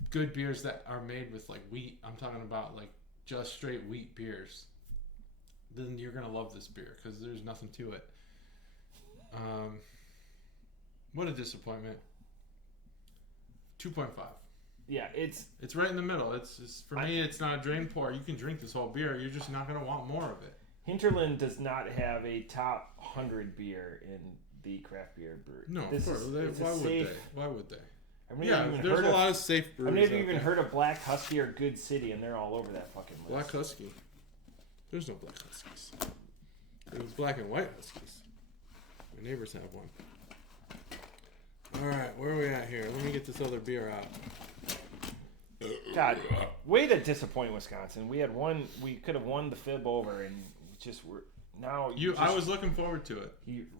good beers that are made with like wheat. I'm talking about like just straight wheat beers. Then you're gonna love this beer because there's nothing to it. What a disappointment. 2.5. Yeah, it's right in the middle. It's for me. It's not a drain pour. You can drink this whole beer. You're just not gonna want more of it. Hinterland does not have a top 100 beer in the craft beer brewery. No, of course. Why would they? There's a lot of safe breweries. I've never even heard of Black Husky or Good City, and they're all over that fucking list. Black Husky. There's no Black Huskies. It was black and white Huskies. My neighbors have one. All right, where are we at here? Let me get this other beer out. God, way to disappoint Wisconsin. We could have won the fib over, and just were now. I was looking forward to it.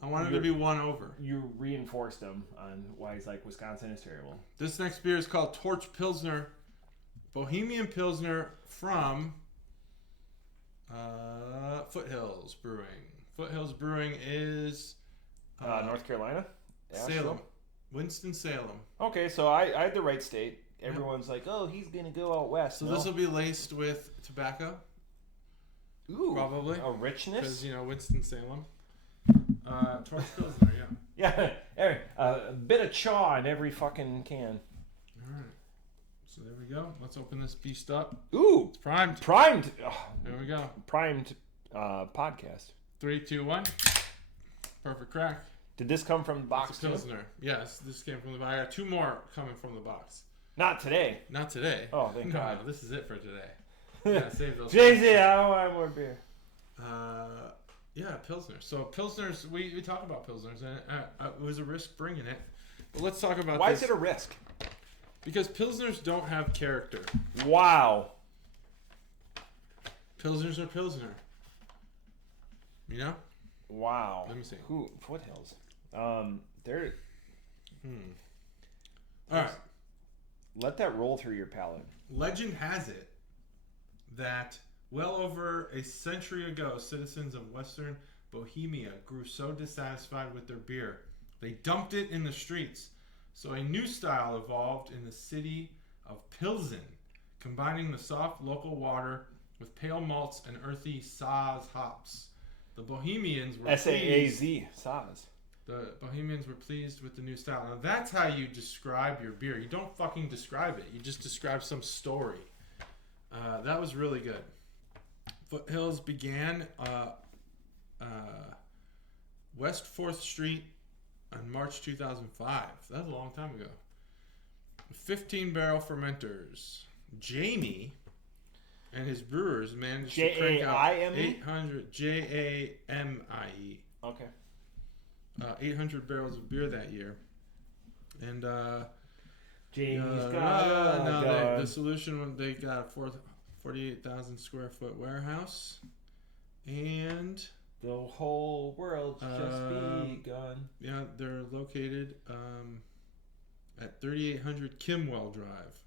I wanted to be won over. You reinforced him on why he's like Wisconsin is terrible. This next beer is called Torch Pilsner, Bohemian Pilsner from Foothills Brewing. Foothills Brewing is North Carolina, Salem, Winston-Salem. Okay, so I had the right state. Everyone's like, oh, he's gonna go out west. So this will be laced with tobacco. Ooh, probably a richness. Because Winston-Salem. Torch Pilsner, yeah. Yeah, a bit of chaw in every fucking can. All right. So there we go. Let's open this beast up. Ooh, it's primed. Primed. Oh, there we go. Primed podcast. 3, 2, 1. Perfect crack. Did this come from the box too? Pilsner. Yes, this came from the box. I got 2 more coming from the box. Not today. Not today. Oh, thank God. No, this is it for today. Yeah, save those. Jay-Z, I don't want more beer. Yeah, Pilsner. So Pilsners, we talk about Pilsners, and it was a risk bringing it. But let's talk about Why is it a risk? Because Pilsners don't have character. Wow. Pilsners are Pilsner. You know? Wow. Let me see. Foothills. They're... All right. Let that roll through your palate. Legend has it that well over a century ago, citizens of Western Bohemia grew so dissatisfied with their beer, they dumped it in the streets. So a new style evolved in the city of Pilsen, combining the soft local water with pale malts and earthy Saaz hops. The Bohemians were S-A-A-Z, Saaz. The Bohemians were pleased with the new style. Now that's how you describe your beer. You don't fucking describe it. You just describe some story. That was really good. Foothills began West 4th Street on March 2005. That was a long time ago. 15-barrel fermenters. Jamie and his brewers managed to crank out 800 Jamie. Okay. 800 barrels of beer that year. And Jamie's got the solution when they got a 48,000 square foot warehouse, and the whole world's just begun. Yeah, they're located at 3800 Kimwell Drive.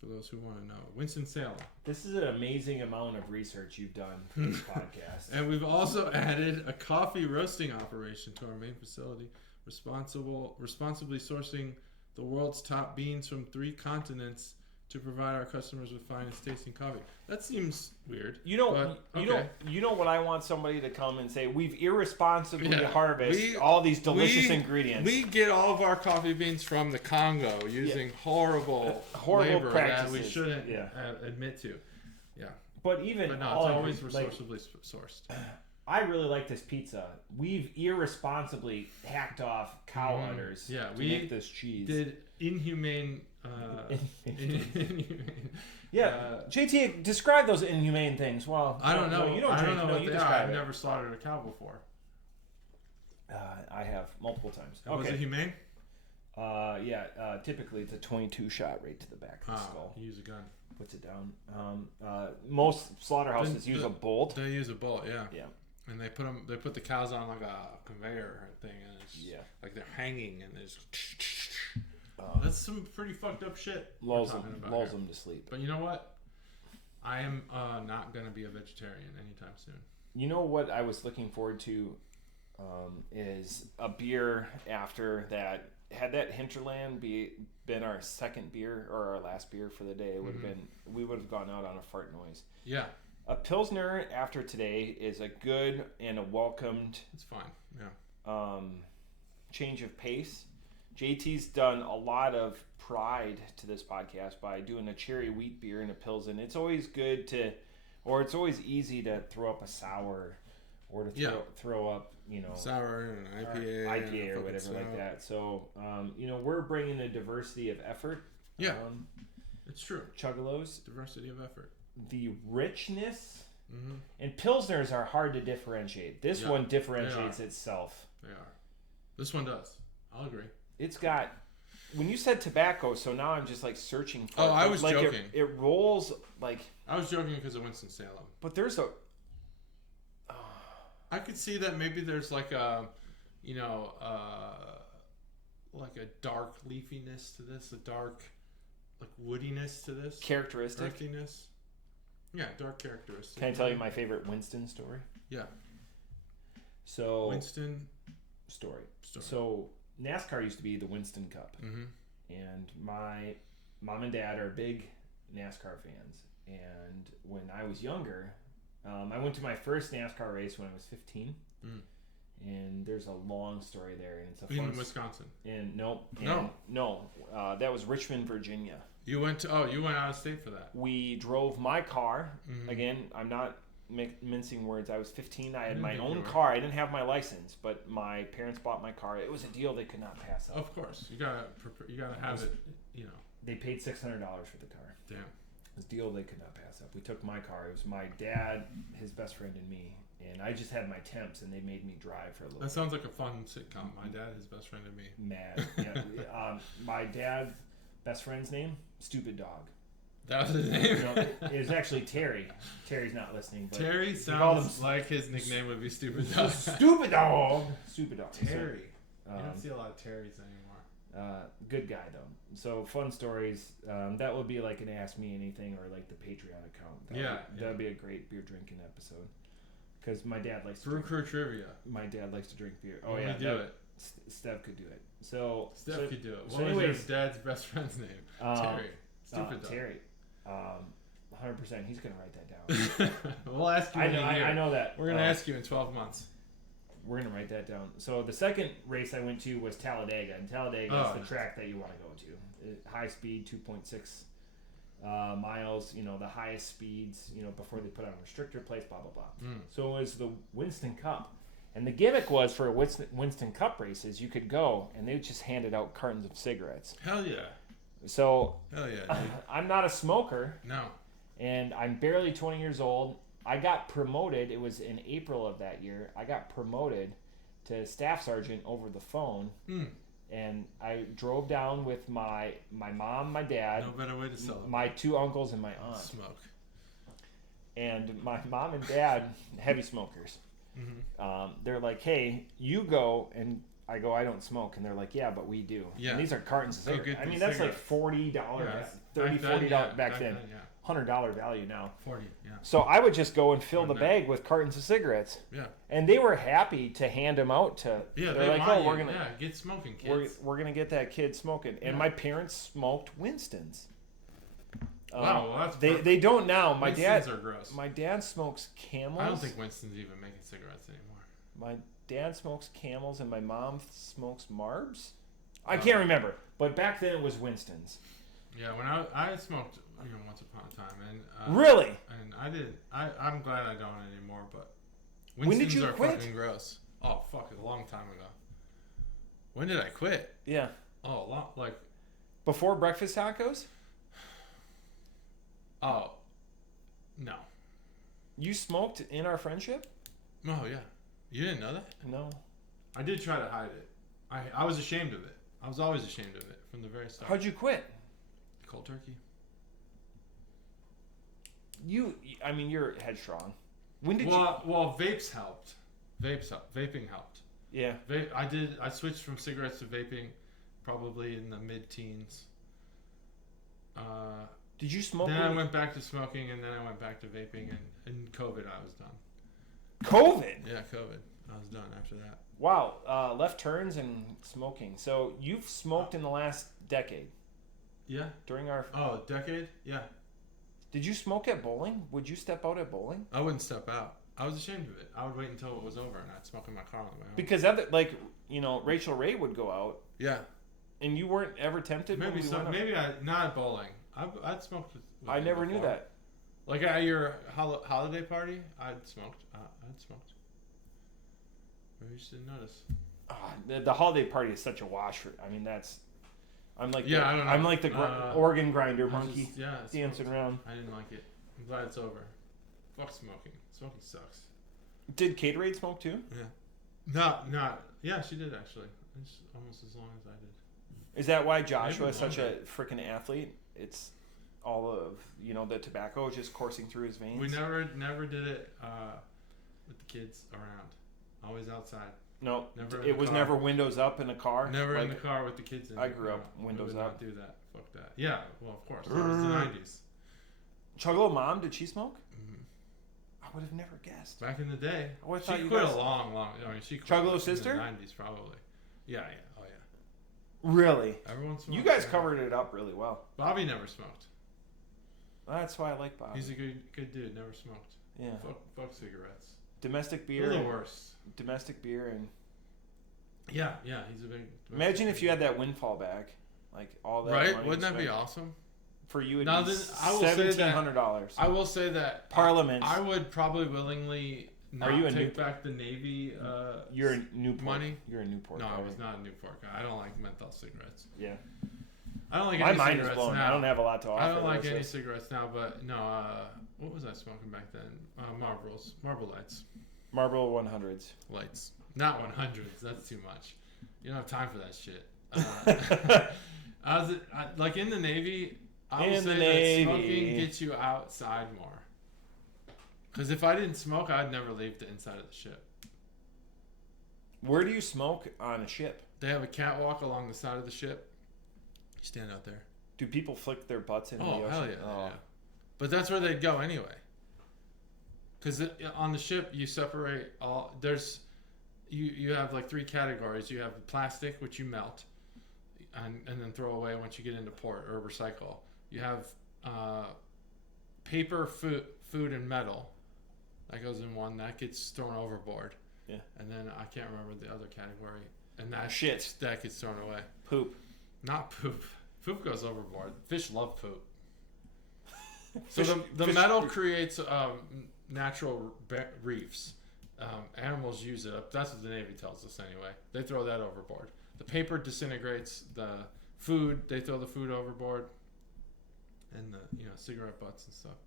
For those who want to know, Winston-Salem. This is an amazing amount of research you've done for this podcast. And we've also added a coffee roasting operation to our main facility, responsibly sourcing the world's top beans from 3 continents to provide our customers with finest tasting coffee. That seems weird. You know what I want somebody to come and say, we've irresponsibly harvested all these delicious ingredients. We get all of our coffee beans from the Congo using horrible labor practices that we shouldn't admit to. Yeah. But no, it's always responsibly sourced. I really like this pizza. We've irresponsibly hacked off cow udders to make this cheese. Did inhumane... JT, describe those inhumane things. Well, I don't know. No, you don't I don't know what they are. I've it. never slaughtered a cow before. I have multiple times. Okay. Was it humane? Typically it's a 22 shot right to the back of the skull. You use a gun. Puts it down. Most slaughterhouses use a bolt. They use a bolt, yeah. Yeah. And they put the cows on like a conveyor thing, and it's like they're hanging, and there's. That's some pretty fucked up shit. Lulls them to sleep. But you know what? I am not going to be a vegetarian anytime soon. You know what I was looking forward to is a beer after that. Had that Hinterland been our second beer or our last beer for the day, it would have been, we would have gone out on a fart noise. Yeah. A Pilsner after today is a good and a welcomed. It's fine. Yeah. Change of pace. JT's done a lot of pride to this podcast by doing a cherry wheat beer and a Pilsen. It's always good it's always easy to throw up a sour or to throw up, sour and IPA or whatever like that. So, we're bringing a diversity of effort. Yeah, it's true. Chuggalos. Diversity of effort. The richness. Mm-hmm. And Pilsners are hard to differentiate. This one differentiates itself. They are. This one does. I'll agree. It's got. When you said tobacco, so now I'm just like searching for. Oh, I was like joking. It rolls like. I was joking because of Winston-Salem. But there's a. I could see that maybe there's like a, like a dark leafiness to this, a dark, like woodiness to this. Characteristic. Earthiness. Yeah, dark characteristic. Can I tell you my favorite Winston story? Yeah. So. Winston. Story. So NASCAR used to be the Winston Cup. Mm-hmm. And my mom and dad are big NASCAR fans. And when I was younger, I went to my first NASCAR race when I was 15. Mm. And there's a long story there, and it's a fun in Wisconsin. And no, that was Richmond, Virginia. You went out of state for that. We drove my car. Mm-hmm. Again, I'm not mincing words. I was 15. I had my own car. I didn't have my license, but my parents bought my car. It was a deal they could not pass up. Of course, you gotta have it. They paid $600 for the car. Damn. It was a deal they could not pass up. We took my car. It was my dad, his best friend, and me. And I just had my temps, and they made me drive for a little bit. That sounds like a fun sitcom. My dad, his best friend, and me. Mad. Yeah. My dad's best friend's name, Stupid Dog. That was his name? It was actually Terry. Terry's not listening. But Terry sounds like his nickname would be Stupid Dog. Stupid Dog. Stupid Dog. Terry. You don't see a lot of Terrys anymore. Good guy, though. So, fun stories. That would be like an Ask Me Anything or like the Patreon account. That would be a great beer drinking episode. Because my dad likes to Brew Crew Trivia. My dad likes to drink beer. Oh, yeah. Do it. Steph could do it. Steph could do it. What was your dad's best friend's name? Terry. Stupid Dog. Terry. 100%. He's going to write that down. We'll ask you I know that. We're going to ask you in 12 months. We're going to write that down. So the second race I went to was Talladega. And Talladega is the track that you want to go to. High speed, 2.6 miles, the highest speeds, before they put on restrictor plates, blah, blah, blah. So it was the Winston Cup. And the gimmick was for Winston Cup races, you could go and they would just handed out cartons of cigarettes. Hell yeah. So hell yeah, dude. I'm not a smoker. No. And I'm barely 20 years old. I got promoted. It was in April of that year. I got promoted to staff sergeant over the phone. And I drove down with my mom, my dad. No better way to celebrate. My two uncles and my aunt. Smoke. And my mom and dad, heavy smokers. Mm-hmm. They're like, hey, you go. And I go, I don't smoke. And they're like, yeah, but we do. Yeah. And these are cartons of cigarettes. I mean, that's cigarettes. Like $40, $30, $40 back then. $100 value now. 40, yeah. So I would just go and fill the bag with cartons of cigarettes. Yeah. And they were happy to hand them out to. Yeah, they're like, oh, we're gonna get smoking, kids. We're gonna get that kid smoking. And my parents smoked Winstons. Wow, well, that's they don't now. Winstons are gross. My dad smokes Camels. I don't think Winston's even making cigarettes anymore. My dad smokes Camels and my mom smokes Marbs. I can't remember, but back then it was Winston's. Yeah, when I smoked, once upon a time, and really, and I did. I'm glad I don't anymore. But Winston's when did you are quit? Fucking gross. Oh fuck, a long time ago. When did I quit? Yeah. Oh, like before breakfast tacos. Oh, no. You smoked in our friendship? Oh yeah. You didn't know that? No. I did try to hide it. I was ashamed of it. I was always ashamed of it from the very start. How'd you quit? Cold turkey. You're headstrong. When did Well, vapes helped. Vaping helped. Yeah. I switched from cigarettes to vaping probably in the mid-teens. Did you smoke? Then I went back to smoking, and then I went back to vaping, and in COVID I was done. COVID? Yeah, COVID. I was done after that. Wow. Left turns and smoking. So you've smoked in the last decade? Yeah. During our... Oh, decade? Yeah. Did you smoke at bowling? Would you step out at bowling? I wouldn't step out. I was ashamed of it. I would wait until it was over, and I'd smoke in my car on my own. Because, Rachel Ray would go out. Yeah. And you weren't ever tempted? Maybe so. Maybe not at bowling. I'd smoked with I never knew that. Like at your holiday party, I'd smoked. Maybe you just didn't notice. The holiday party is such a wash. I'm like the organ grinder monkey dancing around. I didn't like it. I'm glad it's over. Fuck smoking. Smoking sucks. Did Caterade smoke too? Yeah. Not. Yeah, she did actually. It's almost as long as I did. Is that why Joshua is such a freaking athlete? It's all of the tobacco just coursing through his veins. We never did it with the kids around. Always outside. No, it was never windows up in a car. Never in the car with the kids in. I grew up windows up. Not do that. Fuck that. Yeah, well, of course. That was the 90s. Chuggalo mom, did she smoke? Mm-hmm. I would have never guessed. Back in the day. She quit a long. I mean, she quit Chuggalo's sister? In the 90s, probably. Yeah. Oh, yeah. Really? Everyone smoked. You guys covered it up really well. Bobby never smoked. That's why I like Bobby. He's a good dude. Never smoked. Yeah. Fuck cigarettes. Domestic beer. They're the worst. Domestic beer and. Yeah. He's a big. Imagine if you had that windfall back, like all that. Right? Wouldn't that be awesome? For you, it'd be $1,700. I will say that Parliament. I would probably willingly not take back the Navy. You're a Newport. Money. You're a Newport. No, guy. I was not a Newport guy. I don't like menthol cigarettes. Yeah. I don't like my any mind cigarettes is blown. now. I don't have a lot to offer. I don't like any cigarettes now, but no. What was I smoking back then? Marlboro Lights. Marlboro 100s. Lights, not 100s. That's too much. You don't have time for that shit. Like in the Navy. I would say that smoking gets you outside more. Because if I didn't smoke, I'd never leave the inside of the ship. Where do you smoke on a ship? They have a catwalk along the side of the ship. You stand out there. Do people flick their butts into the ocean? Hell yeah. Oh. Yeah. But that's where they'd go anyway. Because on the ship, you separate all... You have like 3 categories. You have plastic, which you melt, and then throw away once you get into port, or recycle. You have paper, food, and metal. That goes in one. That gets thrown overboard. Yeah. And then I can't remember the other category. And that shit. That gets thrown away. Poop. Not poop. Poop goes overboard. Fish love poop. So the metal creates natural reefs. Animals use it up. That's what the Navy tells us anyway. They throw that overboard. The paper disintegrates. The food, they throw the food overboard. And the cigarette butts and stuff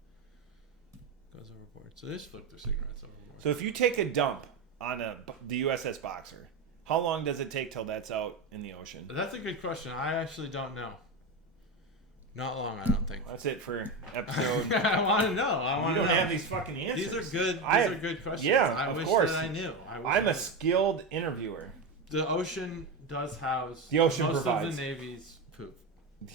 goes overboard. So they just flick their cigarettes overboard. So if you take a dump on the USS Boxer, how long does it take till that's out in the ocean? That's a good question. I actually don't know. Not long, I don't think. That's it for episode. I want to know. You don't have these fucking answers. These are good. These are good questions. Yeah, I of wish course. that I knew. I'm a skilled interviewer. The ocean does house. The ocean most provides. of the Navy's poop.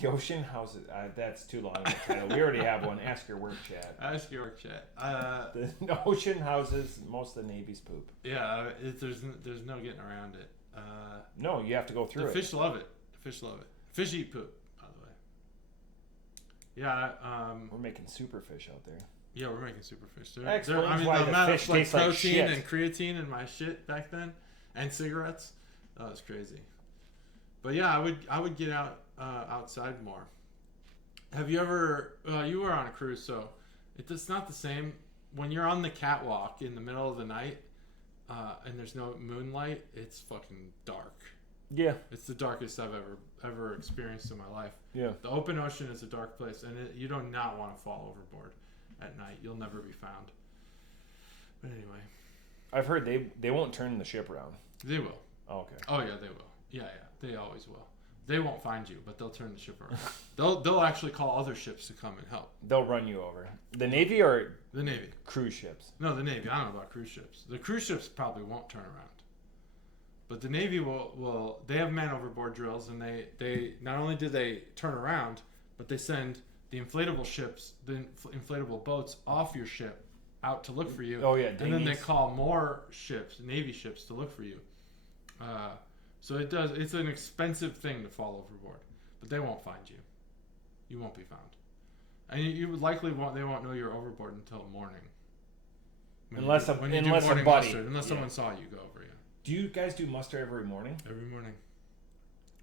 The ocean houses. That's too long of a title. We already have one. Ask your work chat. Ask your work chat. The ocean houses most of the Navy's poop. Yeah, there's no getting around it. No, you have to go through it. The fish love it. Fish eat poop, by the way. Yeah. We're making super fish out there. Yeah, we're making super fish. That explains why the fish tastes like shit. Protein and creatine in my shit back then, and cigarettes. That was crazy. But yeah, I would get outside more. Have you ever? You were on a cruise, so it's not the same. When you're on the catwalk in the middle of the night, and there's no moonlight, it's fucking dark. Yeah. It's the darkest I've ever experienced in my life. Yeah. The open ocean is a dark place, and you do not want to fall overboard at night. You'll never be found. But anyway. I've heard they won't turn the ship around. They will. Oh, okay. Oh, yeah, they will. Yeah. They always will. They won't find you, but they'll turn the ship around. They'll actually call other ships to come and help. They'll run you over. The Navy or the Navy? Cruise ships. No, the Navy. I don't know about cruise ships. The cruise ships probably won't turn around. But the Navy will they have man overboard drills, and they not only do they turn around, but they send the inflatable ships, the inflatable boats off your ship out to look for you. Oh, yeah. And then they call more ships, Navy ships, to look for you. So it's an expensive thing to fall overboard, but they won't find you. You won't be found. And you would likely they won't know you're overboard until morning. Unless a buddy. Unless someone saw you go over, yeah. Do you guys do muster every morning? Every morning.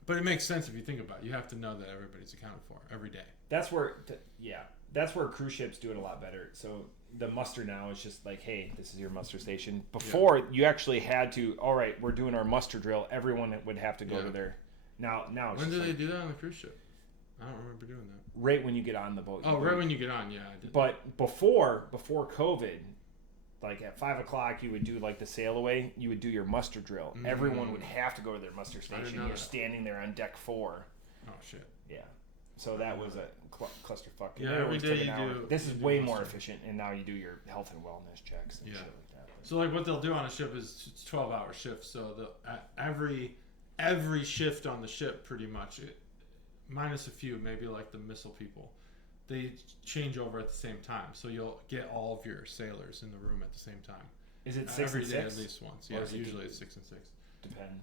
But it makes sense if you think about it. You have to know that everybody's accounted for every day. That's where cruise ships do it a lot better. So the muster now is just like, hey, this is your muster station. Before, you actually had to, all right, we're doing our muster drill. Everyone would have to go to their... Now when did they do that on the cruise ship? I don't remember doing that. Right when you get on the boat. Oh, right when you get on, yeah. I did. But before COVID, like at 5 o'clock, you would do like the sail away. You would do your muster drill. Mm. Everyone would have to go to their muster station. You're standing there on deck 4. Oh shit. Yeah. So that was a clusterfuck. Yeah, every day you do. This is way more efficient, and now you do your health and wellness checks and shit like that. So like what they'll do on a ship is it's 12-hour shifts. So every shift on the ship pretty much, minus a few, maybe like the missile people, they change over at the same time. So you'll get all of your sailors in the room at the same time. Is it 6 every and day 6? At least once? Yeah, usually it's 6 and 6. Depend.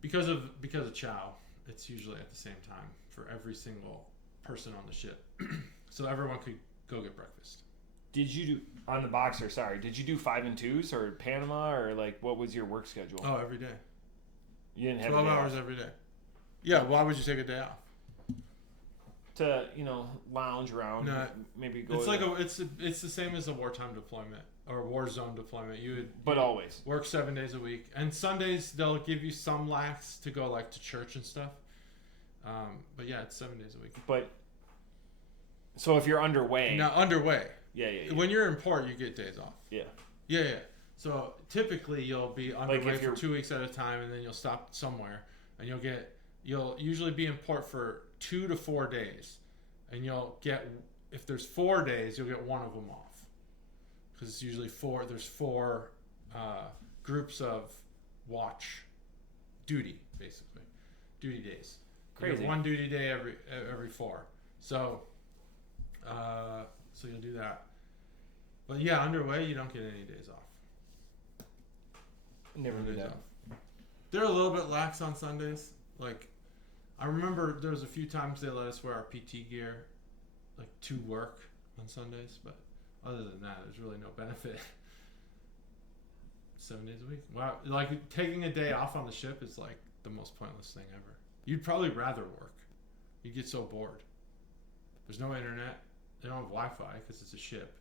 Because of chow, it's usually at the same time for every single person on the ship, so everyone could go get breakfast. Did you do on the Boxer? Sorry, did you do 5 and 2s or Panama or like what was your work schedule? Oh, every day. You didn't have 12 hours every day. Yeah, why would you take a day off? To lounge around, maybe go. It's like it's the same as a wartime deployment or a war zone deployment. You always work 7 days a week, and Sundays they'll give you some lax to go like to church and stuff. But yeah, it's 7 days a week. But so if you're underway, yeah. When you're in port, you get days off. Yeah. So typically you'll be underway for 2 weeks at a time, and then you'll stop somewhere, and you'll usually be in port for 2 to 4 days, and you'll get, if there's 4 days, you'll get one of them off, because it's usually 4. There's 4 groups of watch duty, basically duty days. Crazy. You get 1 duty day every 4. So you'll do that. But yeah, underway you don't get any days off. Never do that. They're a little bit lax on Sundays. Like, I remember there was a few times they let us wear our PT gear, like, to work on Sundays. But other than that, there's really no benefit. 7 days a week. Wow, like taking a day off on the ship is like the most pointless thing ever. You'd probably rather work. You'd get so bored. There's no internet. They don't have Wi-Fi because it's a ship.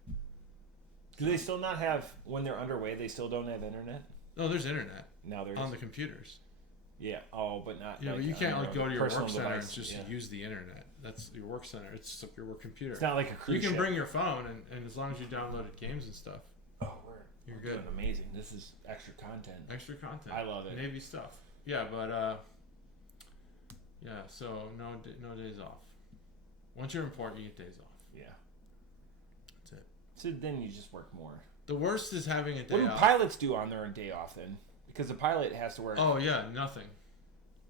Do they still not have, when they're underway, they still don't have internet? No, there's internet. Now there's on the computers. Yeah. Oh, but not. Yeah, but you can't like go to your work center device. and just use the internet. That's your work center. It's your work computer. It's not like a cruise You can ship. bring your phone, and as long as you downloaded games and stuff, you're good. Doing amazing. This is extra content. Extra content. I love it. Navy stuff. Yeah, but yeah. So no days off. Once you're in port, you get days off. Yeah. That's it. So then you just work more. The worst is having a day off. What do pilots do on their day off then? Because the pilot has to work. Oh yeah, nothing.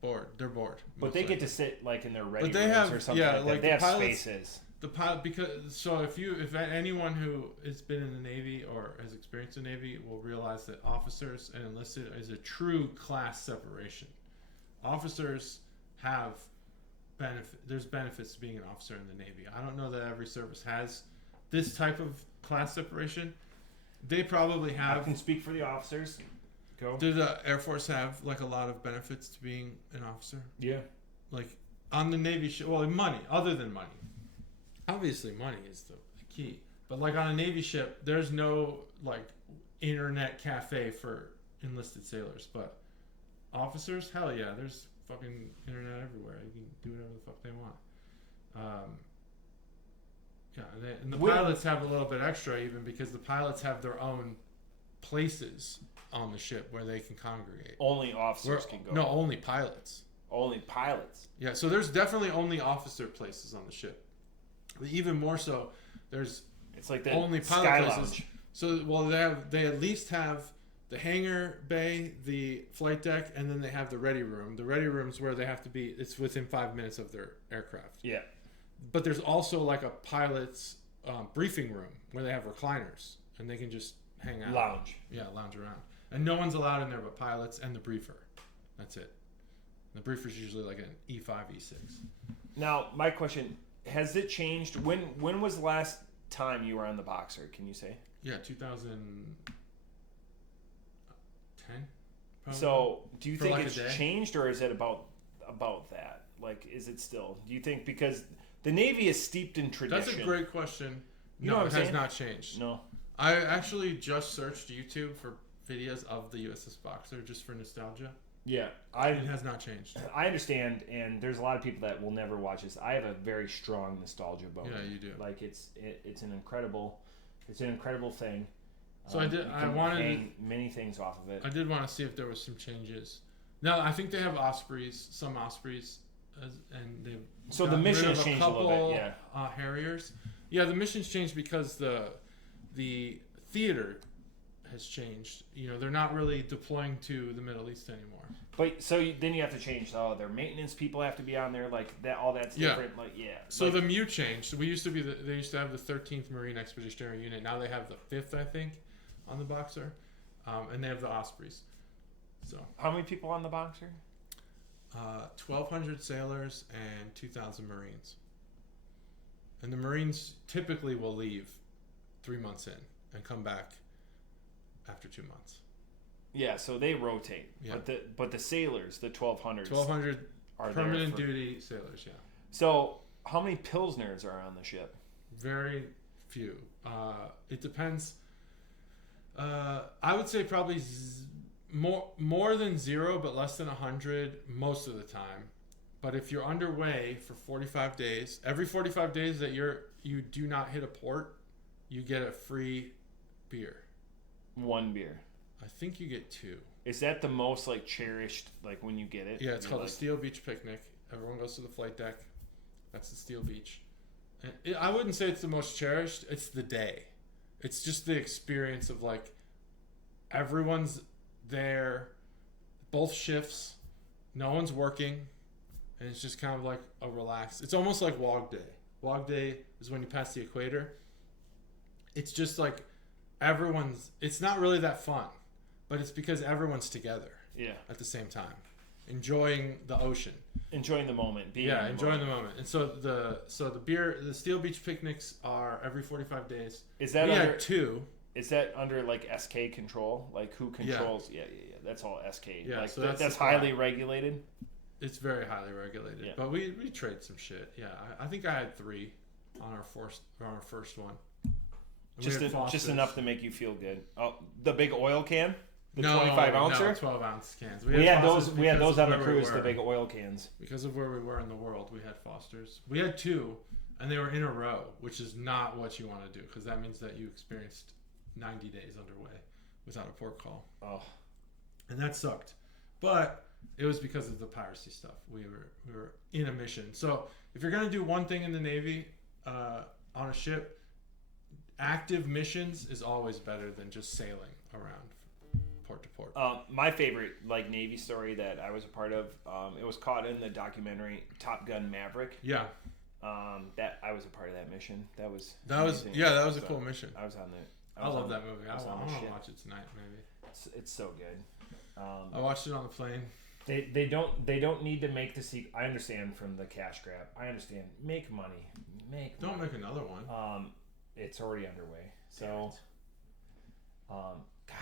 Bored. They're bored. But they get to sit like in their ready rooms or something like that. They have spaces. The pilot, if anyone who has been in the Navy or has experienced the Navy will realize that officers and enlisted is a true class separation. Officers have there's benefits to being an officer in the Navy. I don't know that every service has this type of class separation. They probably have. I can speak for the officers. Go. Does the Air Force have like a lot of benefits to being an officer? Yeah. Like on the Navy ship, well, money, other than money. Obviously, money is the key. But like on a Navy ship, there's no like internet cafe for enlisted sailors. But officers, hell yeah, there's fucking internet everywhere. You can do whatever the fuck they want. Yeah, and the pilots have a little bit extra even because the pilots have their own places on the ship where they can congregate. Only officers can go. No, only pilots. Only pilots. Yeah, so there's definitely only officer places on the ship. Even more so, there's it's like the only pilot Sky places. Lounge. So they at least have the hangar bay, the flight deck, and then they have the ready room. The ready room's where they have to be. It's within 5 minutes of their aircraft. Yeah. But there's also like a pilot's briefing room where they have recliners and they can just hang out. Lounge. Yeah, lounge around. And no one's allowed in there but pilots and the briefer. That's it. The briefer's usually like an E5, E6. Now, my question, has it changed? When was the last time you were on the Boxer, can you say? Yeah, 2010. Probably. So, do you think like it's changed, or is it about that? Like, is it still? Do you think, because the Navy is steeped in tradition? That's a great question. You know no, what it I'm has saying? not changed. No. I actually just searched YouTube for videos of the USS Boxer just for nostalgia. Yeah, it has not changed. I understand, and there's a lot of people that will never watch this. I have a very strong nostalgia bone. Yeah, you do. Like it's an incredible thing. So I wanted hang many things off of it. I did want to see if there was some changes. Now I think they have some Ospreys, and they've so the mission has changed a little bit. Yeah, Harriers. Yeah, the mission's changed because the theater has changed. You know, they're not really deploying to the Middle East anymore. But then you have to change. Their maintenance people have to be on there. Like that, all that's different. Like So the MU changed. They used to have the 13th Marine Expeditionary Unit. Now they have the 5th, I think, on the Boxer, and they have the Ospreys. So how many people on the Boxer? 1,200 sailors and 2,000 Marines. And the Marines typically will leave 3 months in and come back after 2 months. Yeah, so they rotate. Yeah. But the sailors, the 1,200s, 1,200 are permanent duty sailors. Yeah. So how many Pilsners are on the ship? Very few. It depends. I would say probably more than 0, but less than 100 most of the time. But if you're underway for 45 days, every 45 days that you do not hit a port, you get a free beer. 1 beer. I think you get 2. Is that the most like cherished, like when you get it? Yeah, it's called the Steel Beach Picnic. Everyone goes to the flight deck. That's the Steel Beach. And I wouldn't say it's the most cherished. It's the day. It's just the experience of like everyone's there, both shifts, no one's working, and it's just kind of like a relaxed. It's almost like Wog Day. Wog Day is when you pass the equator. It's just like it's not really that fun, but it's because everyone's together. Yeah. At the same time, enjoying the ocean, enjoying the moment. Enjoying the moment. And so the Steel Beach picnics are every 45 days. Is that we had 2? Is that under like SK control? Like who controls? Yeah. That's all SK. Yeah, like so that's highly regulated. It's very highly regulated. Yeah. But we trade some shit. Yeah, I think I had 3 on our first one. Just enough to make you feel good. Oh, the big oil can, the 25 ouncer. No, 12 ounce cans. We had those. We had those on the cruise. The big oil cans. Because of where we were in the world, we had Fosters. We had 2, and they were in a row, which is not what you want to do because that means that you experienced 90 days underway without a port call. Oh, and that sucked. But it was because of the piracy stuff. We were in a mission. So if you're gonna do one thing in the Navy on a ship. Active missions is always better than just sailing around port to port. My favorite like Navy story that I was a part of, it was caught in the documentary Top Gun Maverick. Yeah. That I was a part of that mission. That was a cool mission. I was on it. I love that movie. I want to watch it tonight maybe. It's so good. I watched it on the plane. They don't need to make the sequel. I understand from the cash grab. I understand. Make money. Don't make another one. It's already underway. So, God,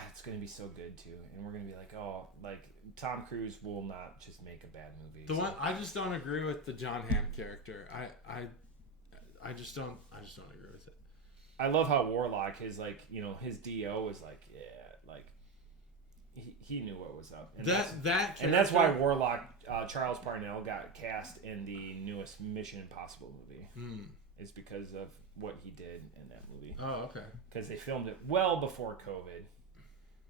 it's going to be so good too. And we're going to be like, oh, like Tom Cruise will not just make a bad movie. One I just don't agree with the John Hamm character. I just don't agree with it. I love how Warlock, his his DO was like, yeah, like he knew what was up. And that's why Warlock, Charles Parnell got cast in the newest Mission Impossible movie. Is because of what he did in that movie. Oh, okay. Because they filmed it well before COVID,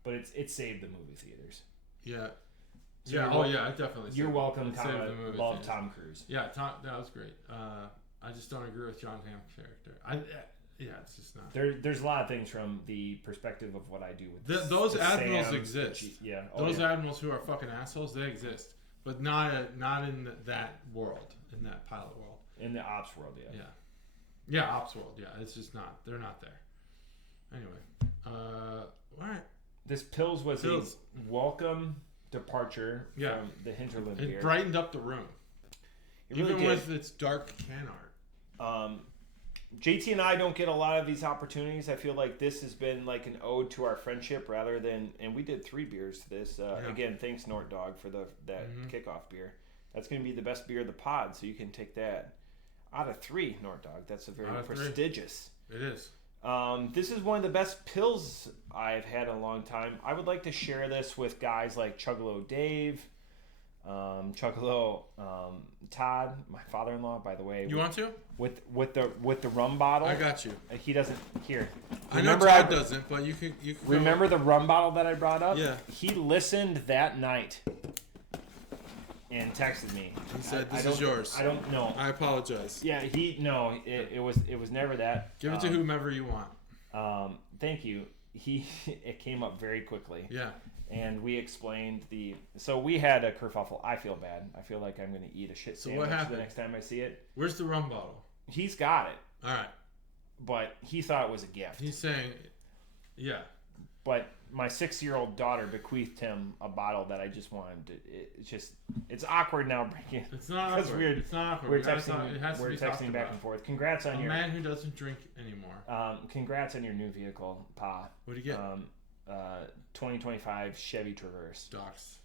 but it saved the movie theaters. Yeah. So I definitely. You're welcome. Love Tom Cruise. Yeah, that was great. I just don't agree with John Hamm's character. It's just not. There's a lot of things from the perspective of what I do with those admirals exist. Those admirals who are fucking assholes, they exist, but not in that world, in that pilot world. In the ops world, yeah. Yeah, ops world. Yeah, it's just not. They're not there. Anyway, all right. This Pils was a welcome departure from the Hinterland beer. It brightened up the room, even with its dark can art. JT and I don't get a lot of these opportunities. I feel like this has been like an ode to our friendship rather than, and we did 3 beers to this. Again, thanks Nortdog for that kickoff beer. That's going to be the best beer of the pod, so you can take that. Out of 3, Nortdog. That's a very prestigious. 3. It is. This is one of the best Pils I've had in a long time. I would like to share this with guys like Chuggalo Dave, Chuggalo, Todd, my father-in-law, by the way. You want to? With the rum bottle. I got you. He doesn't here. I know Todd doesn't, but you can remember the rum bottle that I brought up? Yeah. He listened that night and texted me. He said, "This is yours." I don't know. I apologize. Yeah, it was never that. Give it to whomever you want. Thank you. It came up very quickly. Yeah. And we explained so we had a kerfuffle. I feel bad. I feel like I'm going to eat a shit sandwich the next time I see it. Where's the rum bottle? He's got it. All right. But he thought it was a gift. He's saying, yeah. But my 6-year-old daughter bequeathed him a bottle that I just wanted to. It's awkward now. It's not awkward. Weird. It's not awkward. We're texting back and forth. Congrats on your man who doesn't drink anymore. Congrats on your new vehicle, Pa. What do you get? 2025 Chevy Traverse. Docs.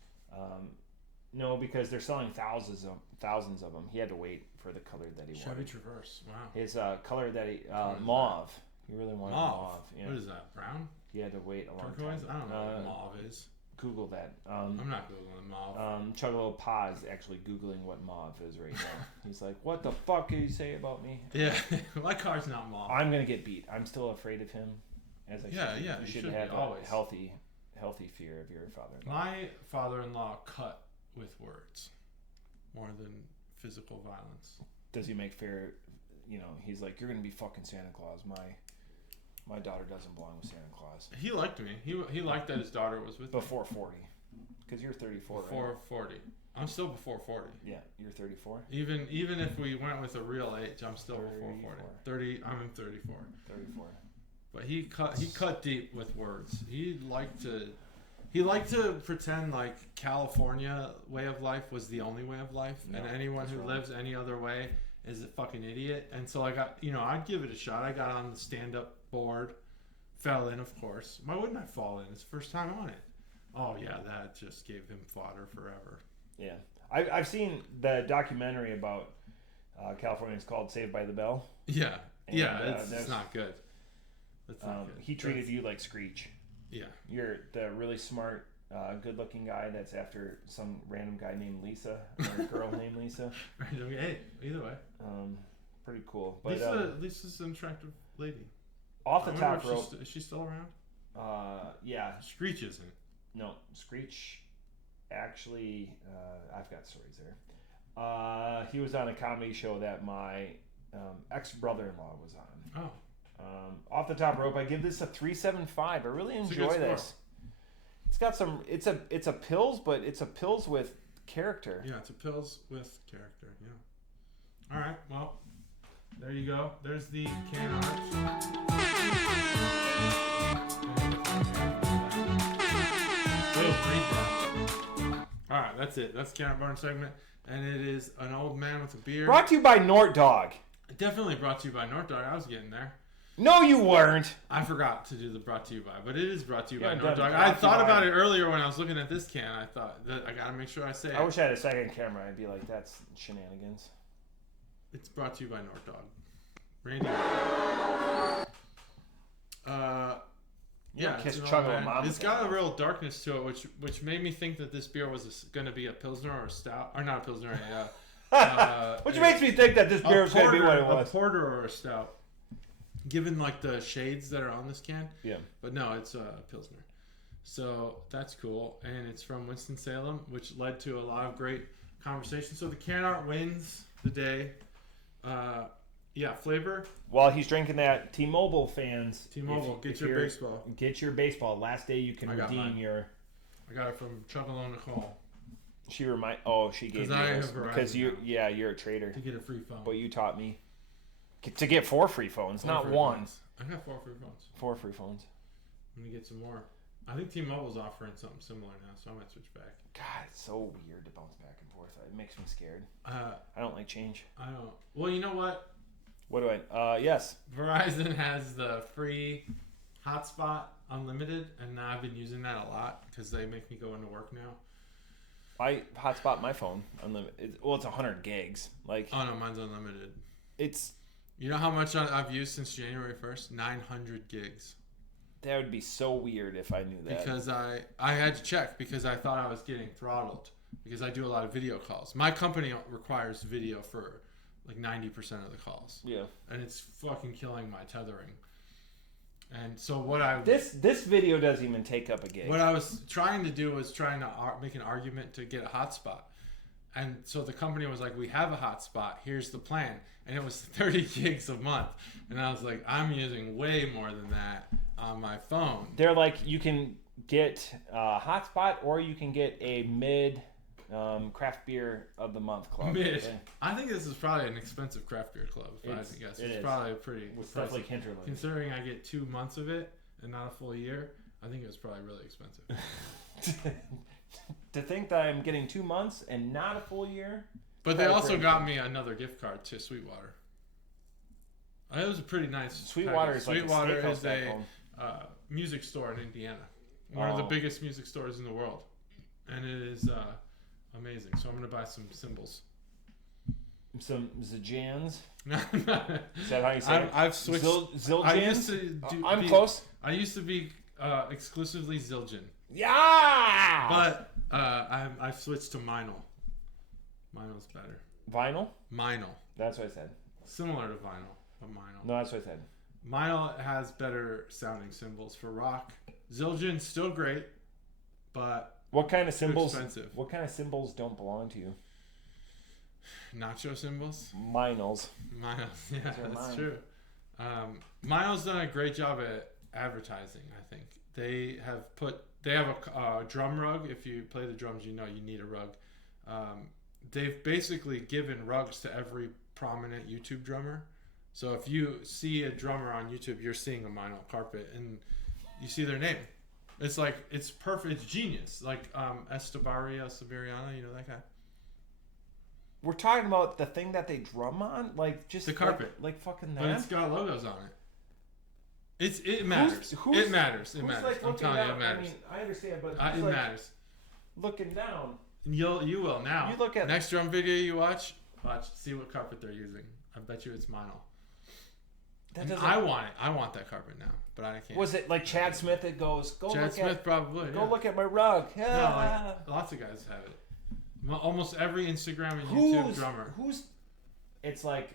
No, because they're selling thousands of them. He had to wait for the color that he wanted. Chevy Traverse. Wow. His color that he mauve. He really wanted mauve. Yeah. What is that? Brown? He had to wait a long Turquoise? time. I don't know what mauve is. Google that. I'm not googling mauve. Chuggalo Pa is actually googling what mauve is right now. He's like, "What the fuck did you say about me?" Yeah, my car's not mauve. I'm gonna get beat. I'm still afraid of him. As I should. Yeah. You should have a healthy fear of your father-in-law. My father-in-law cut with words more than physical violence. Does he make fair? He's like, "You're gonna be fucking Santa Claus." My daughter doesn't belong with Santa Claus. He liked me. He liked that his daughter was with before 40, because you're 34. Before right? 40, I'm still before 40. Yeah, you're 34. Even if we went with a real age, I'm still before 40. 30. I'm in 34. 34. But he cut deep with words. He liked to pretend like California way of life was the only way of life, and anyone who lives any other way is a fucking idiot. And so I'd give it a shot. I got on the stand-up board, fell in, of course. Why wouldn't I fall in? It's the first time on it. Oh yeah, that just gave him fodder forever. Yeah, I've seen the documentary about California. It's called Saved by the Bell. Yeah, it's not good. He treated you like Screech. Yeah. You're the really smart, good-looking guy that's after some random guy named Lisa or a girl named Lisa. Hey, either way. Pretty cool. But Lisa's an attractive lady. Off the top rope. Is she still around? Yeah. Screech isn't. No, Screech. Actually, I've got stories there. He was on a comedy show that my ex-brother-in-law was on. Oh. Off the top rope, I give this a 3.75. I really enjoy this. It's got some. It's a Pils, but it's a Pils with character. Yeah, it's a Pils with character. Yeah. All right. Well, there you go. There's the can art. All right, that's it. That's the can art barn segment, and it is an old man with a beard. Brought to you by Nortdog. Definitely brought to you by Nortdog. I was getting there. No, you weren't. I forgot to do the brought to you by, but it is brought to you by Nortdog. I thought about it earlier when I was looking at this can. I thought that I gotta make sure I say it. I wish I had a second camera. I'd be like, that's shenanigans. It's brought to you by Nortdog. Randy. Yeah, kiss Chuggalo mom. It's got a real darkness to it, which made me think that this beer was going to be a Pilsner or a stout, or not a Pilsner, which makes me think that this beer was going to be what it was. A porter or a stout. Given like the shades that are on this can. Yeah. But no, it's a Pilsner. So that's cool. And it's from Winston-Salem, which led to a lot of great conversation. So the can art wins the day. Flavor. While he's drinking that, T-Mobile fans. T-Mobile, get your baseball. Get your baseball. Last day you can redeem your. I got it from Chuggalo Nicole. She gave you this because you're a trader. To get a free phone. But you taught me. To get 4 free phones, not one. Phones. I got 4 free phones. 4 free phones. I'm gonna get some more. I think T-Mobile's offering something similar now, so I might switch back. God, it's so weird to bounce back and forth. It makes me scared. I don't like change. I don't. Well, you know what? What do I? Yes. Verizon has the free hotspot unlimited, and now I've been using that a lot because they make me go into work now. I hotspot my phone unlimited. Well, it's 100 gigs. Like. Oh no, mine's unlimited. It's. You know how much I've used since January 1st? 900 gigs. That would be so weird if I knew that. Because I had to check because I thought I was getting throttled. because I do a lot of video calls. My company requires video for like 90% of the calls. Yeah. And it's fucking killing my tethering. And so this video doesn't even take up a gig. What I was trying to do was trying to make an argument to get a hotspot. And so the company was like, we have a hotspot. Here's the plan. And it was 30 gigs a month. And I was like, I'm using way more than that on my phone. They're like, you can get a hotspot or you can get a mid craft beer of the month club. Mid. Yeah. I think this is probably an expensive craft beer club, if I had to guess. It's probably pretty with stuff like Hinterland. Considering I get 2 months of it and not a full year, I think it was probably really expensive. To think that I'm getting 2 months and not a full year. But they also got me another gift card to Sweetwater. It was a pretty nice. Sweetwater is Sweetwater is a music store in Indiana, one of the biggest music stores in the world, and it is amazing. So I'm gonna buy some cymbals. Some Zijans. Is that how you say it? I've switched. Ziljans? I used to I'm close. I used to be exclusively Zildjian. Yeah. But I've switched to Meinl. Meinl's better. Vinyl? Meinl. That's what I said. Similar to vinyl, but Meinl. No, that's what I said. Meinl has better sounding cymbals for rock. Zildjian's still great, but what kind of cymbals? Expensive. What kind of cymbals don't belong to you? Nacho cymbals. Meinls. Meinls, yeah, that's true. Meinl's done a great job at advertising. I think they have a drum rug. If you play the drums, you know you need a rug. They've basically given rugs to every prominent YouTube drummer. So if you see a drummer on YouTube, you're seeing a Meinl carpet, and you see their name. It's like, it's perfect. It's genius. Like Estebaria Siberiana, you know that guy? We're talking about the thing that they drum on? Like just the carpet. Like fucking that? But it's got logos on it. It matters. It matters. It matters. Like I'm telling you, it matters. I mean, I understand, but it matters. Looking down. You will now. You look at next drum video you watch, see what carpet they're using. I bet you it's Meinl. I want it. I want that carpet now, but I can't. Was it like Chad Smith that goes, Chad Smith probably. Go look at my rug. Yeah. No, like, lots of guys have it. Almost every Instagram and YouTube drummer. It's like,